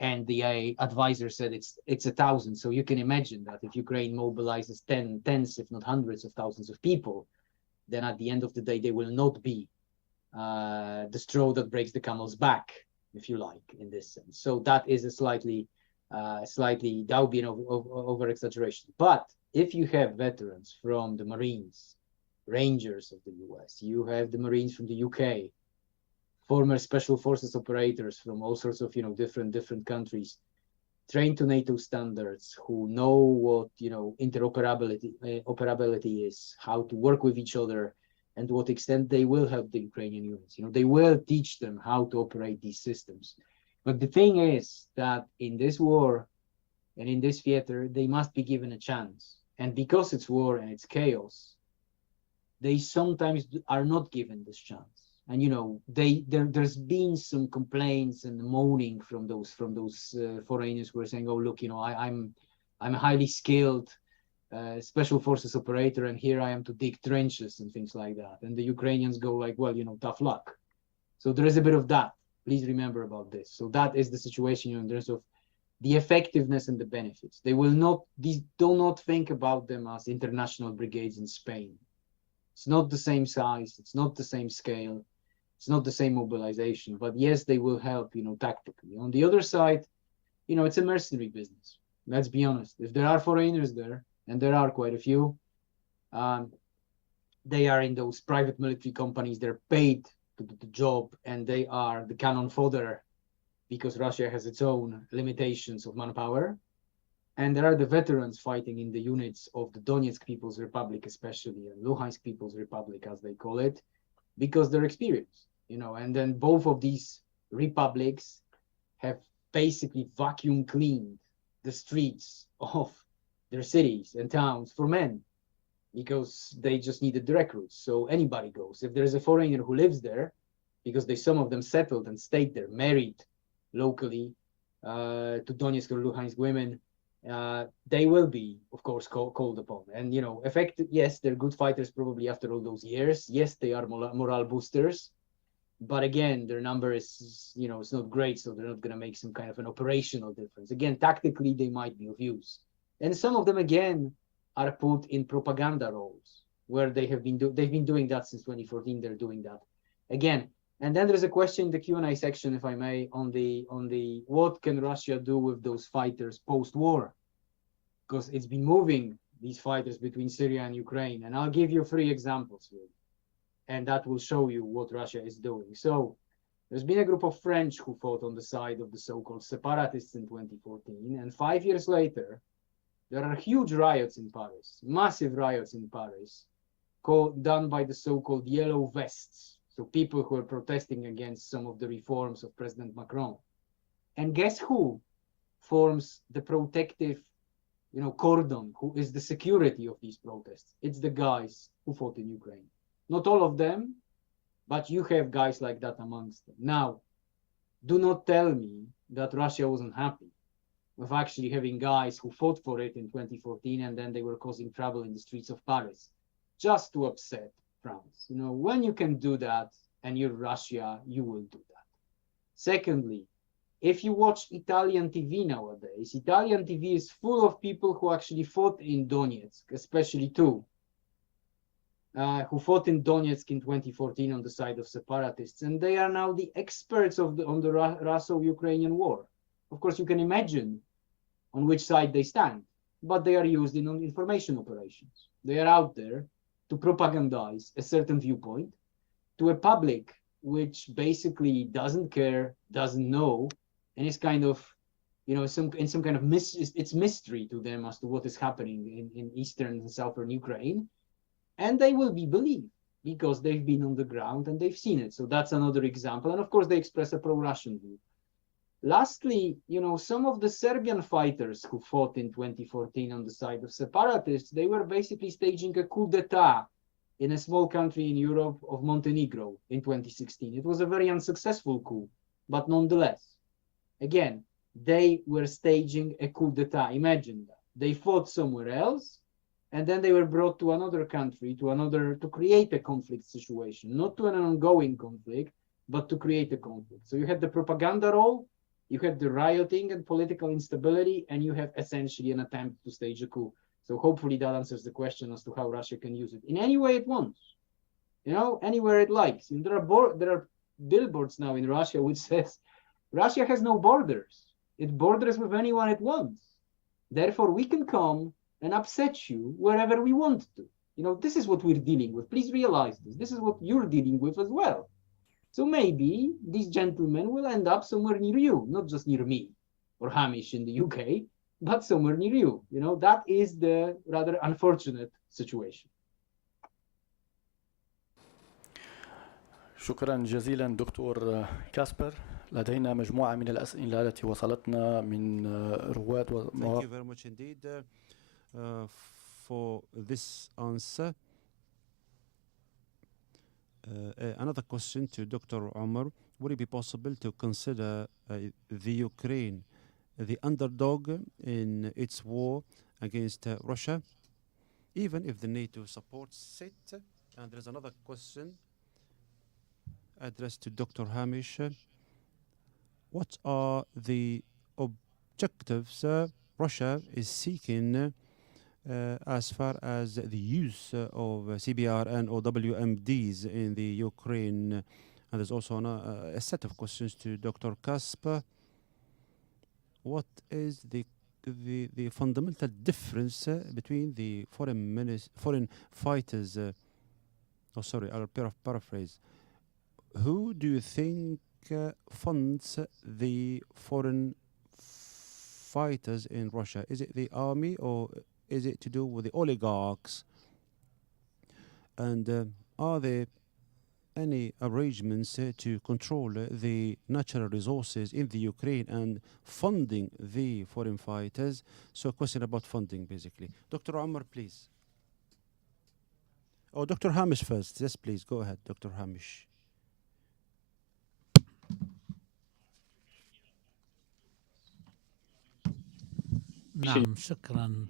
And the advisor said it's 1,000. So you can imagine that if Ukraine mobilizes tens, if not hundreds of thousands of people, then at the end of the day, they will not be the straw that breaks the camel's back, if you like, in this sense. So that is a slightly, that would be an over exaggeration. But if you have veterans from the Marines, Rangers of the US, you have the Marines from the UK, former special forces operators from all sorts of different countries, trained to NATO standards, who know what interoperability is, how to work with each other, and to what extent they will help the Ukrainian units. They will teach them how to operate these systems. But the thing is that in this war and in this theater, they must be given a chance. And because it's war and it's chaos, they sometimes are not given this chance. And there's been some complaints and moaning from those foreigners who are saying, "Oh, look, I'm a highly skilled special forces operator, and here I am to dig trenches and things like that." And the Ukrainians go like, "Well, tough luck." So there is a bit of that. Please remember about this. So that is the situation in terms of the effectiveness and the benefits. They will not. Do not think about them as international brigades in Spain. It's not the same size. It's not the same scale. It's not the same mobilization, but yes, they will help, tactically. On the other side, it's a mercenary business. Let's be honest. If there are foreigners there, and there are quite a few, they are in those private military companies. They're paid to do the job, and they are the cannon fodder because Russia has its own limitations of manpower. And there are the veterans fighting in the units of the Donetsk People's Republic, especially, and Luhansk People's Republic, as they call it, because they're experienced, and then both of these republics have basically vacuum cleaned the streets of their cities and towns for men, because they just needed the recruits. So anybody goes. If there's a foreigner who lives there, because some of them settled and stayed there, married locally to Donetsk or Luhansk women, they will be, of course, called upon. And, effective, yes, they're good fighters probably after all those years. Yes, they are morale boosters. But again, their number is, it's not great, so they're not going to make some kind of an operational difference. Again, tactically, they might be of use. And some of them, again, are put in propaganda roles, where they've been doing that since 2014. They're doing that again. And then there's a question in the Q&A section, if I may, on the what can Russia do with those fighters post-war? Because it's been moving these fighters between Syria and Ukraine. And I'll give you 3 examples here. And that will show you what Russia is doing. So there's been a group of French who fought on the side of the so-called separatists in 2014. And 5 years later, there are huge riots in Paris, massive riots in Paris, done by the so-called yellow vests. So people who are protesting against some of the reforms of President Macron. And guess who forms the protective, cordon, who is the security of these protests? It's the guys who fought in Ukraine. Not all of them, but you have guys like that amongst them. Now, do not tell me that Russia wasn't happy with actually having guys who fought for it in 2014 and then they were causing trouble in the streets of Paris just to upset France. When you can do that and you're Russia, you will do that. Secondly, if you watch Italian TV nowadays, Italian TV is full of people who actually fought in Donetsk, especially two, who fought in Donetsk in 2014 on the side of separatists, and they are now the experts on the Russo-Ukrainian war. Of course, you can imagine on which side they stand, but they are used in information operations. They are out there to propagandize a certain viewpoint to a public which basically doesn't care, doesn't know, and is kind of, some kind of it's mystery to them as to what is happening in eastern and southern Ukraine. And they will be believed because they've been on the ground and they've seen it. So that's another example. And of course, they express a pro-Russian view. Lastly, some of the Serbian fighters who fought in 2014 on the side of separatists, they were basically staging a coup d'etat in a small country in Europe of Montenegro in 2016. It was a very unsuccessful coup, but nonetheless, again, they were staging a coup d'etat. Imagine that. They fought somewhere else, and then they were brought to another country, to create a conflict situation, not to an ongoing conflict, but to create a conflict. So you had the propaganda role, you had the rioting and political instability, and you have essentially an attempt to stage a coup. So hopefully that answers the question as to how Russia can use it in any way it wants, anywhere it likes. And there are billboards now in Russia which says Russia has no borders. It borders with anyone it wants. Therefore, we can come and upset you wherever we want to. This is what we're dealing with. Please realize this. This is what you're dealing with as well. So maybe these gentlemen will end up somewhere near you, not just near me or Hamish in the UK, but somewhere near you. That is the rather unfortunate situation. شكرا جزيلا دكتور كاسبر. لدينا مجموعة من الأسئلة التي وصلتنا من رواد Thank you very much indeed for this answer. Another question to Dr. Omar. Would it be possible to consider the Ukraine the underdog in its war against Russia, even if the NATO supports it? And there's another question addressed to Dr. Hamish. What are the objectives Russia is seeking as far as the use of CBRN or WMDs in the Ukraine? And there's also a set of questions to Dr. Kacper. What is the fundamental difference between the foreign fighters? I'll paraphrase. Who do you think funds the foreign fighters in Russia? Is it the army, or is it to do with the oligarchs? And are there any arrangements to control the natural resources in the Ukraine and funding the foreign fighters? So a question about funding, basically. Dr. Omar, please. Oh, Dr. Hamish first. Yes, please. Go ahead, Dr. Hamish. نعم، شكرا.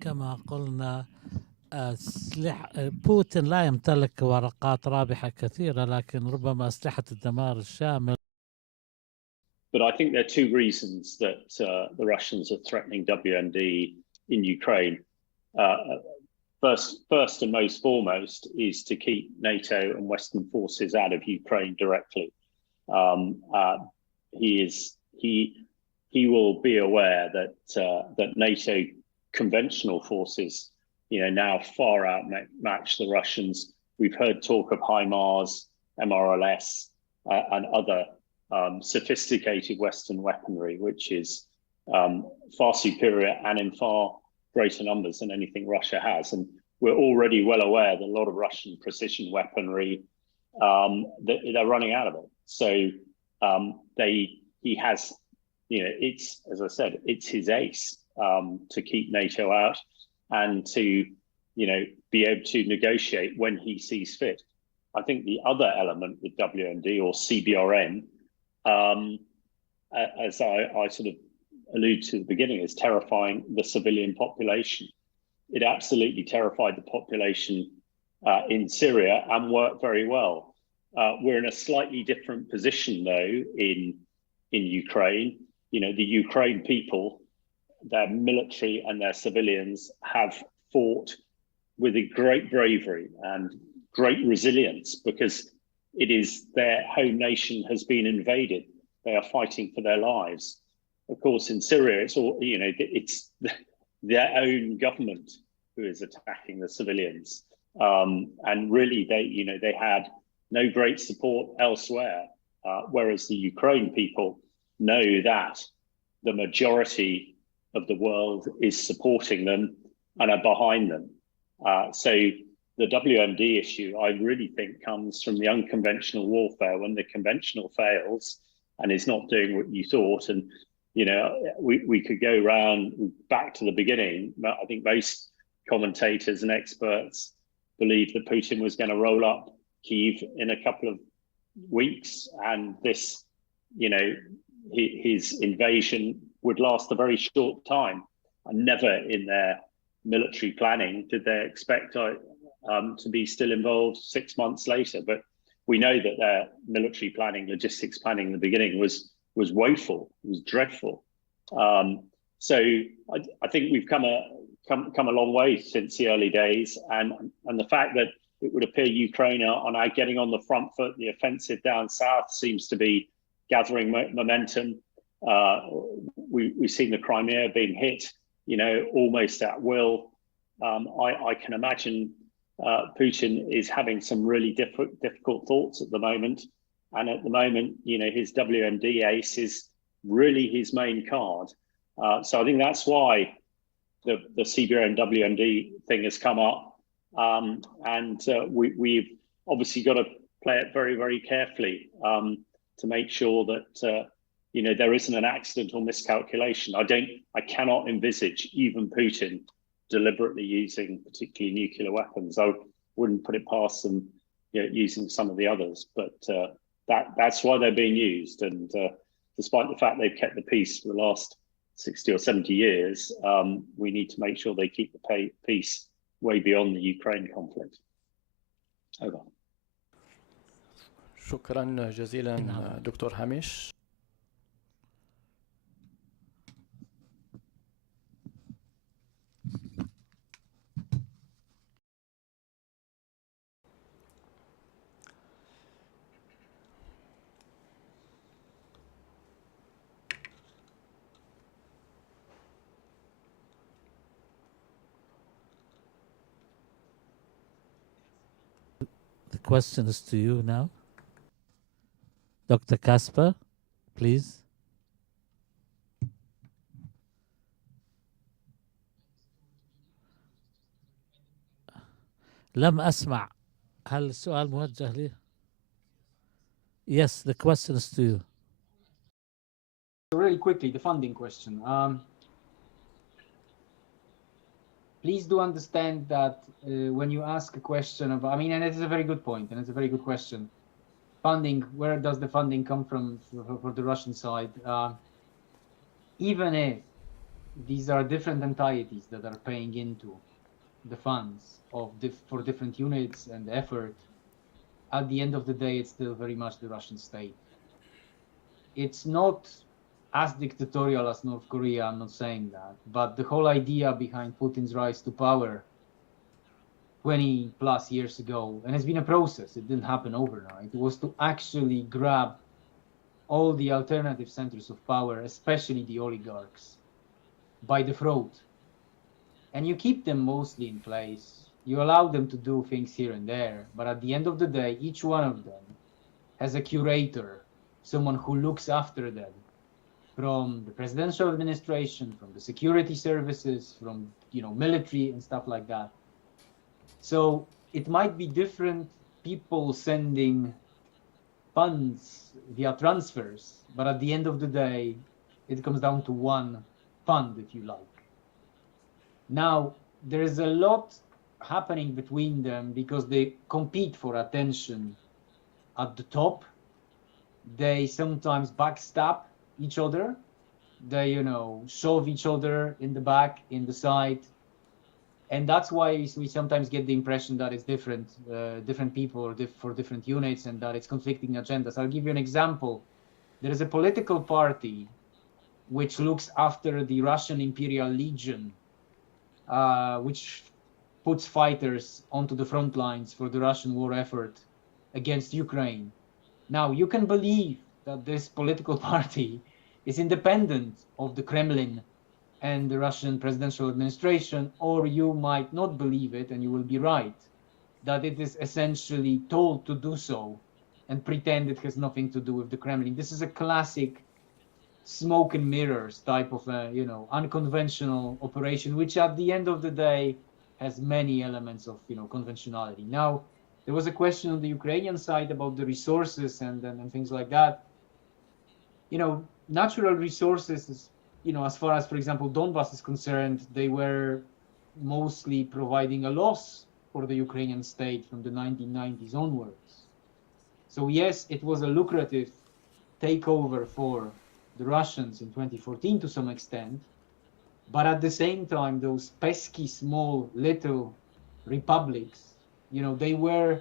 كما قلنا بوتين لا يمتلك ورقات رابحة كثيرة، لكن ربما أسلحة الدمار الشامل. But I think there are two reasons that the Russians are threatening WMD in Ukraine. First and most foremost is to keep NATO and Western forces out of Ukraine directly. He will be aware that NATO conventional forces, now far outmatch the Russians. We've heard talk of HIMARS, MRLS, and other sophisticated Western weaponry, which is far superior and in far greater numbers than anything Russia has. And we're already well aware that a lot of Russian precision weaponry, they're running out of it. So he has, it's, as I said, it's his ace to keep NATO out and to, be able to negotiate when he sees fit. I think the other element with WMD or CBRN, as I sort of alluded to at the beginning, is terrifying the civilian population. It absolutely terrified the population in Syria and worked very well. We're in a slightly different position, though, in Ukraine. The Ukraine people, their military and their civilians have fought with a great bravery and great resilience because it is their home nation has been invaded. They are fighting for their lives. Of course, in Syria, it's all, it's their own government who is attacking the civilians. And really, they had no great support elsewhere, whereas the Ukraine people know that the majority of the world is supporting them and are behind them. So the WMD issue, I really think, comes from the unconventional warfare when the conventional fails and is not doing what you thought. And, we could go around back to the beginning. I think most commentators and experts believed that Putin was going to roll up Kyiv in a couple of weeks, and this, his invasion would last a very short time. And never in their military planning did they expect to be still involved 6 months later. But we know that their military planning, logistics planning in the beginning was woeful, was dreadful. So I think we've come a long way since the early days, and the fact that it would appear Ukraine are now getting on the front foot, the offensive down south seems to be gathering momentum. We've seen the Crimea being hit, almost at will. I can imagine Putin is having some really difficult thoughts at the moment. And at the moment, his WMD ace is really his main card. So I think that's why the CBRN WMD thing has come up. And we've obviously got to play it very, very carefully to make sure that, there isn't an accident or miscalculation. I cannot envisage even Putin deliberately using particularly nuclear weapons. I wouldn't put it past them, using some of the others, but that's why they're being used. And despite the fact they've kept the peace for the last 60 or 70 years, we need to make sure they keep the peace way beyond the Ukraine conflict. Over. شكرا جزيلا دكتور هامش. The question is to you now. Dr. Kacper, please. لم أسمع. هل السؤال موجه لي؟ Yes, the question is to you. Really quickly, the funding question. Please do understand that when you ask a question about, and it is a very good point, and it's a very good question. Funding, where does the funding come from for the Russian side? Even if these are different entities that are paying into the funds for different units and effort, at the end of the day, it's still very much the Russian state. It's not as dictatorial as North Korea, I'm not saying that, but the whole idea behind Putin's rise to power 20 plus years ago, and it's been a process, it didn't happen overnight, was to actually grab all the alternative centers of power, especially the oligarchs, by the throat. And you keep them mostly in place. You allow them to do things here and there, but at the end of the day, each one of them has a curator, someone who looks after them, from the presidential administration, from the security services, from military and stuff like that. So it might be different people sending funds via transfers, but at the end of the day, it comes down to one fund, if you like. Now, there is a lot happening between them because they compete for attention at the top. They sometimes backstab each other. They, shove each other in the back, in the side. And that's why we sometimes get the impression that it's different people for different units and that it's conflicting agendas. I'll give you an example. There is a political party which looks after the Russian Imperial Legion, which puts fighters onto the front lines for the Russian war effort against Ukraine. Now, you can believe that this political party is independent of the Kremlin and the Russian presidential administration, or you might not believe it, and you will be right, that it is essentially told to do so and pretend it has nothing to do with the Kremlin. This is a classic smoke and mirrors type of unconventional operation, which at the end of the day has many elements of conventionality. Now, there was a question on the Ukrainian side about the resources and things like that. Natural resources is, as far as, for example, Donbass is concerned, they were mostly providing a loss for the Ukrainian state from the 1990s onwards. So yes, it was a lucrative takeover for the Russians in 2014 to some extent, but at the same time, those pesky small little republics, they were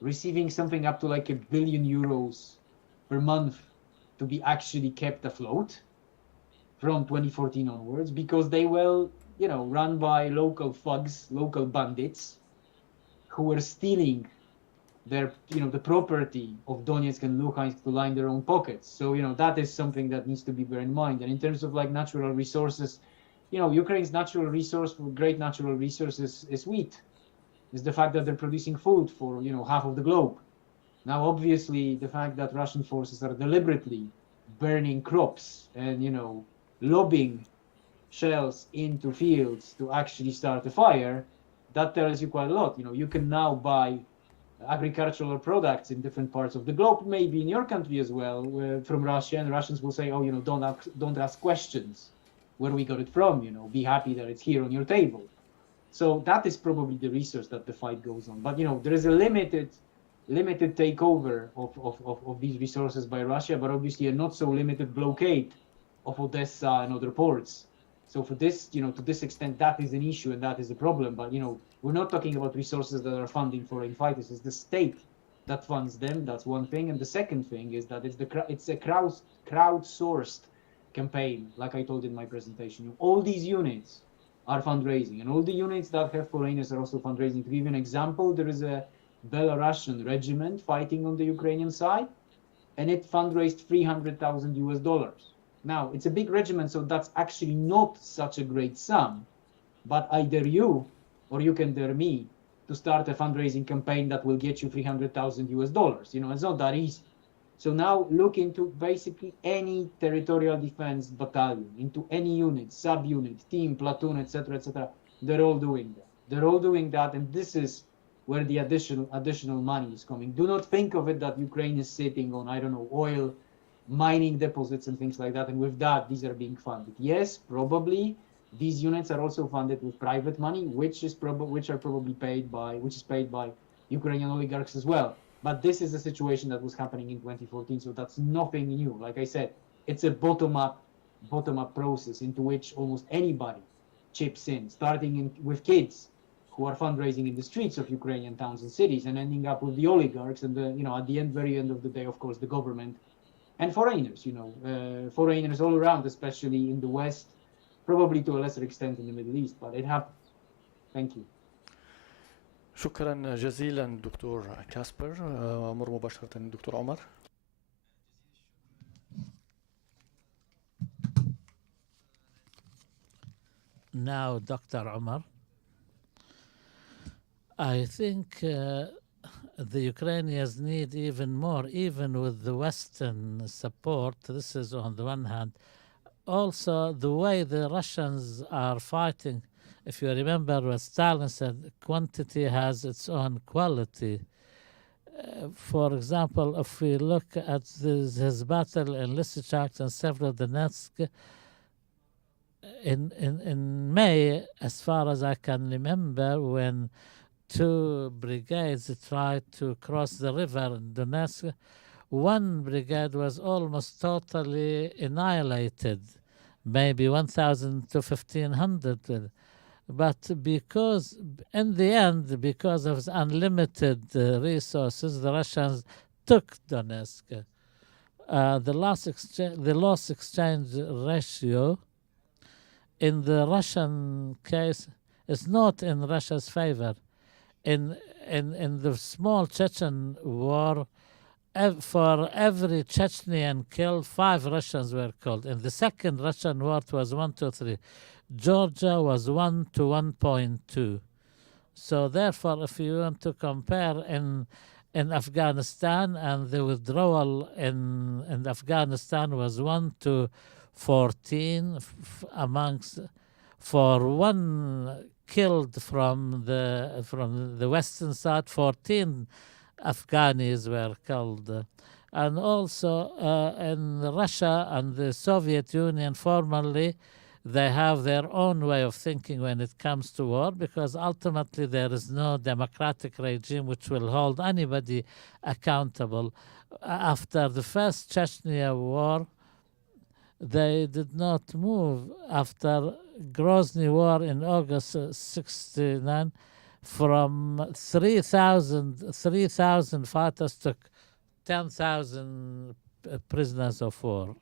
receiving something up to like €1 billion per month to be actually kept afloat from 2014 onwards, because they were, run by local thugs, local bandits, who were stealing their, the property of Donetsk and Luhansk to line their own pockets. So, that is something that needs to be bear in mind. And in terms of like natural resources, Ukraine's natural resource, great natural resources is wheat. Is the fact that they're producing food for, half of the globe. Now, obviously, the fact that Russian forces are deliberately burning crops and, lobbing shells into fields to actually start a fire, that tells you quite a lot. You can now buy agricultural products in different parts of the globe, maybe in your country as well, from Russia, and Russians will say, oh, don't ask questions where we got it from, be happy that it's here on your table. So that is probably the resource that the fight goes on. But, there is a limited takeover of these resources by Russia, but obviously a not so limited blockade of Odessa and other ports. So for this, to this extent, that is an issue and that is a problem. But, we're not talking about resources that are funding foreign fighters. It's the state that funds them. That's one thing. And the second thing is that it's a crowdsourced campaign, like I told in my presentation. All these units are fundraising, and all the units that have foreigners are also fundraising. To give you an example, there is a Belarusian regiment fighting on the Ukrainian side, and it fundraised $300,000. Now, it's a big regiment, so that's actually not such a great sum, but I dare you, or you can dare me, to start a fundraising campaign that will get you $300,000. It's not that easy. So now look into basically any territorial defense battalion, into any unit, sub-unit, team, platoon, etc., they're all doing that. They're all doing that, and this is where the additional money is coming. Do not think of it that Ukraine is sitting on, oil, mining deposits and things like that, and with that, these are being funded. Yes, probably these units are also funded with private money, which is paid by Ukrainian oligarchs as well. But this is a situation that was happening in 2014, so that's nothing new. Like I said, it's a bottom-up process into which almost anybody chips in, starting with kids who are fundraising in the streets of Ukrainian towns and cities, and ending up with the oligarchs, and at the very end of the day, of course, the government and foreigners. Foreigners all around, especially in the West, probably to a lesser extent in the Middle East, but it happens. Thank you. شكرا جزيلا دكتور كاسبر. أمر مباشرة الدكتور عمر. Now, Dr. Omar, I think the Ukrainians need even more, even with the Western support. This is on the one hand. Also, the way the Russians are fighting if you remember what Stalin said, quantity has its own quality. For example, if we look at his battle in Lysychansk and Severodonetsk, in May, as far as I can remember, when two brigades tried to cross the river in Donetsk, one brigade was almost totally annihilated, maybe 1,000 to 1,500. But because, in the end, because of unlimited resources, the Russians took Donetsk. The loss exchange ratio in the Russian case is not in Russia's favor. In the small Chechen war, for every Chechenian killed, 5 Russians were killed. In the second Russian war, it was 1 to 3. Georgia was 1 to 1.2. So therefore, if you want to compare in Afghanistan, and the withdrawal in Afghanistan was 1 to 14 amongst, for 1 killed from the western side, 14 Afghanis were killed. And also in Russia and the Soviet Union formerly, they have their own way of thinking when it comes to war, because ultimately there is no democratic regime which will hold anybody accountable. After the first Chechnya war, they did not move. After Grozny war in August 69, from 3,000 fighters took 10,000 prisoners of war.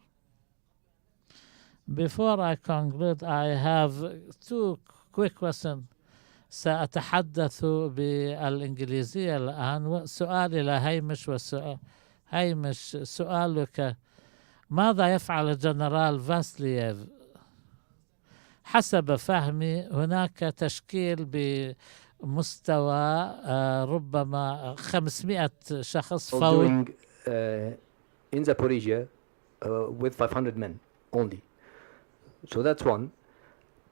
Before I conclude, I have 2 quick questions. سأتحدث بالإنجليزية الآن. سؤالي لهيمش هيمش، سؤالك: ماذا يفعل الجنرال فاسلييف؟ حسب فهمي هناك تشكيل بمستوى ربما 500 شخص فوق. In Zaporizhia with 500 men only. So that's one.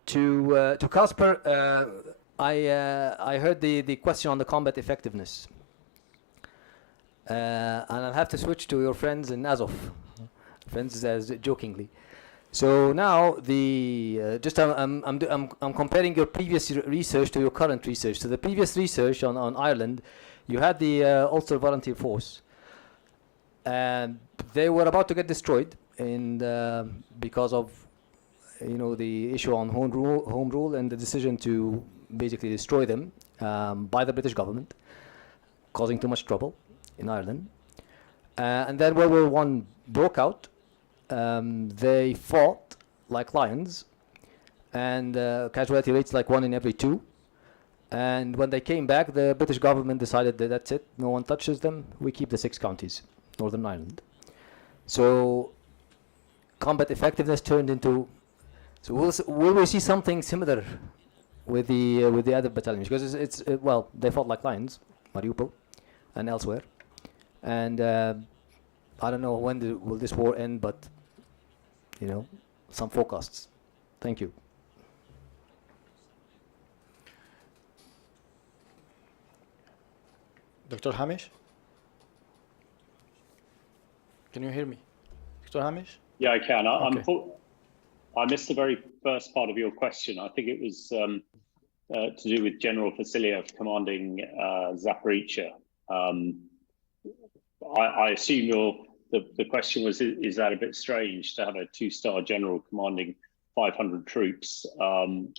To Kacper, I heard the question on the combat effectiveness, and I'll have to switch to your friends in Azov, friends as jokingly. So now I'm comparing your previous research to your current research. So the previous research on Ireland, you had the Ulster Volunteer Force, and they were about to get destroyed because of the issue on home rule and the decision to basically destroy them by the British government, causing too much trouble in Ireland. And then World War I broke out. They fought like lions, and casualty rates like 1 in every 2. And when they came back, the British government decided that that's it, no one touches them, we keep the 6 counties, Northern Ireland. So combat effectiveness turned into. So will we see something similar with the other battalions? Because it's well, they fought like lions, Mariupol, and elsewhere, and I don't know when will this war end, but some forecasts. Thank you. Dr. Hamish, can you hear me? Dr. Hamish? Yeah, I can. Okay. I missed the very first part of your question. I think it was to do with General Vasilyev commanding Zaporizhia. I assume the question was, is that a bit strange to have a 2-star general commanding 500 troops?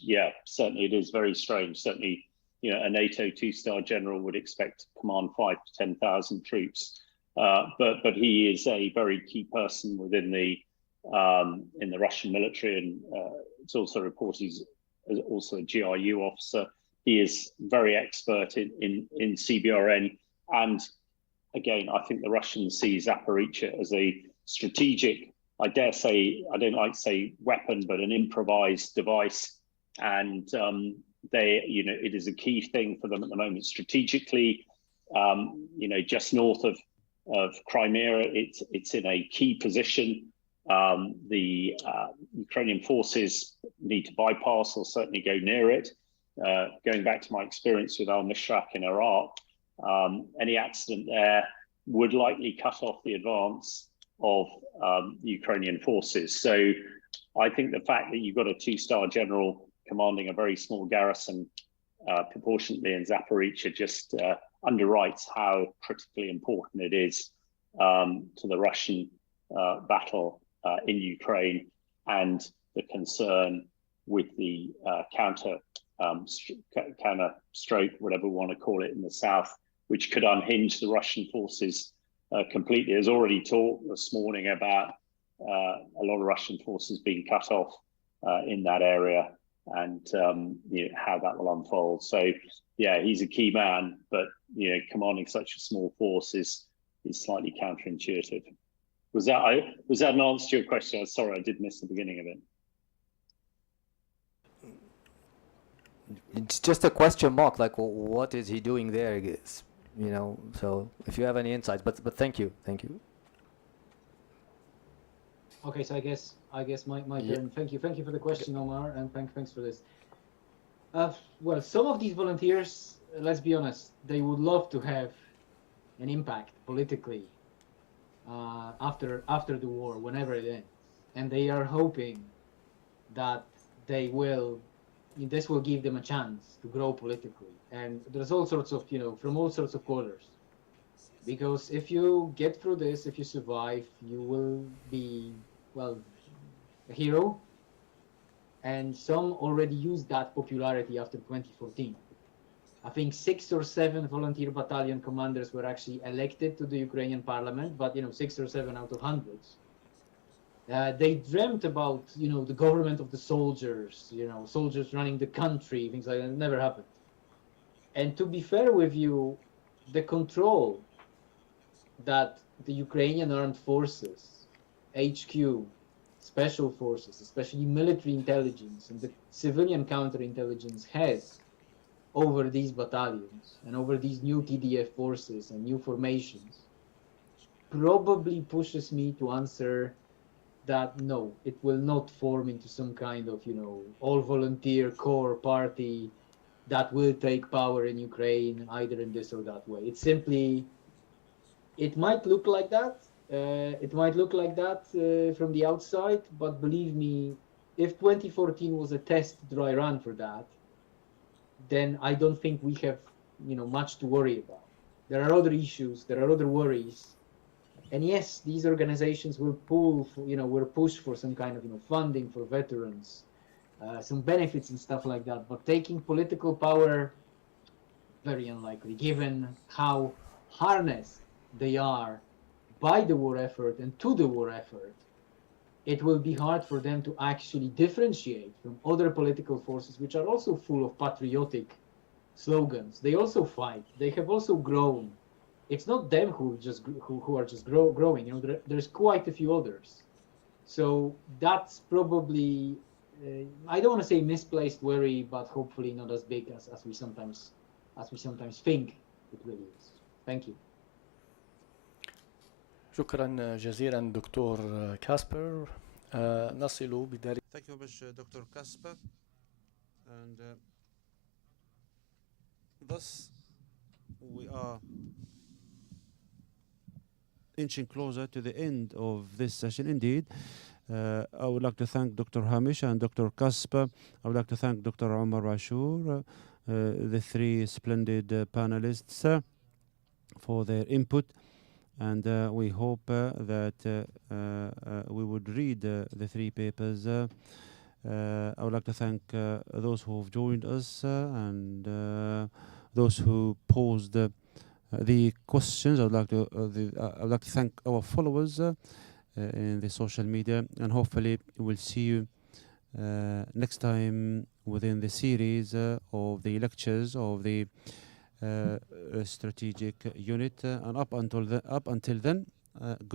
Yeah, certainly it is very strange. Certainly, a NATO 2-star general would expect to command 5,000 to 10,000 troops. But he is a very key person within in the Russian military, and it's also reported he's also a GRU officer. He is very expert in CBRN, and again, I think the Russians see Zaporizhia as a strategic, I dare say, I don't like to say weapon, but an improvised device, and it is a key thing for them at the moment strategically. Just north of Crimea, it's in a key position. the Ukrainian forces need to bypass or certainly go near it. Going back to my experience with al-Mishraq in Iraq, any accident there would likely cut off the advance of Ukrainian forces. So I think the fact that you've got a two-star general commanding a very small garrison proportionately in Zaporizhzhia just underwrites how critically important it is to the Russian battle in Ukraine, and the concern with the counter stroke, whatever we want to call it, in the south, which could unhinge the Russian forces completely. There's already talk this morning about a lot of Russian forces being cut off in that area, and how that will unfold. So yeah, he's a key man, but commanding such a small force is slightly counterintuitive. Was that an answer to your question? I'm sorry, I did miss the beginning of it. It's just a question mark, like, well, what is he doing there? So if you have any insights, but thank you. Okay, so I guess my turn. Thank you for the question, Omar, and thanks for this. Well, some of these volunteers, let's be honest, they would love to have an impact politically after the war, whenever it ends, and they are hoping that this will give them a chance to grow politically. And there's all sorts of, from all sorts of quarters. Because if you get through this, if you survive, you will be, well, a hero. And some already used that popularity after 2014. I think 6 or 7 volunteer battalion commanders were actually elected to the Ukrainian parliament, but 6 or 7 out of hundreds. They dreamt about, the government of the soldiers, soldiers running the country, things like that. It never happened. And to be fair with you, the control that the Ukrainian armed forces, HQ, special forces, especially military intelligence and the civilian counterintelligence has over these battalions and over these new TDF forces and new formations probably pushes me to answer that no, it will not form into some kind of, all-volunteer core party that will take power in Ukraine, either in this or that way. It's simply, it might look like that. From the outside, but believe me, if 2014 was a test dry run for that, then I don't think we have, much to worry about. There are other issues, there are other worries. And yes, these organizations will push for some kind of, funding for veterans, some benefits and stuff like that. But taking political power, very unlikely, given how harnessed they are by the war effort and to the war effort. It will be hard for them to actually differentiate from other political forces, which are also full of patriotic slogans. They also fight. They have also grown. It's not them who are just growing. There's quite a few others. So that's probably, I don't want to say misplaced worry, but hopefully not as big as we sometimes think it really is. Thank you. شكرا جزيلا دكتور كاسبر. نصل بداية. Thank you very much, Dr. Kacper. And thus we are inching closer to the end of this session indeed. I would like to thank Dr. Hamish and Dr. Kacper. I would like to thank Dr. Omar Ashour, the 3 splendid panelists for their input. And we hope that we would read the 3 papers. I would like to thank those who have joined us and those who posed the questions. I would like to thank our followers in the social media, and hopefully we'll see you next time within the series of the lectures of the strategic unit, and up until then, good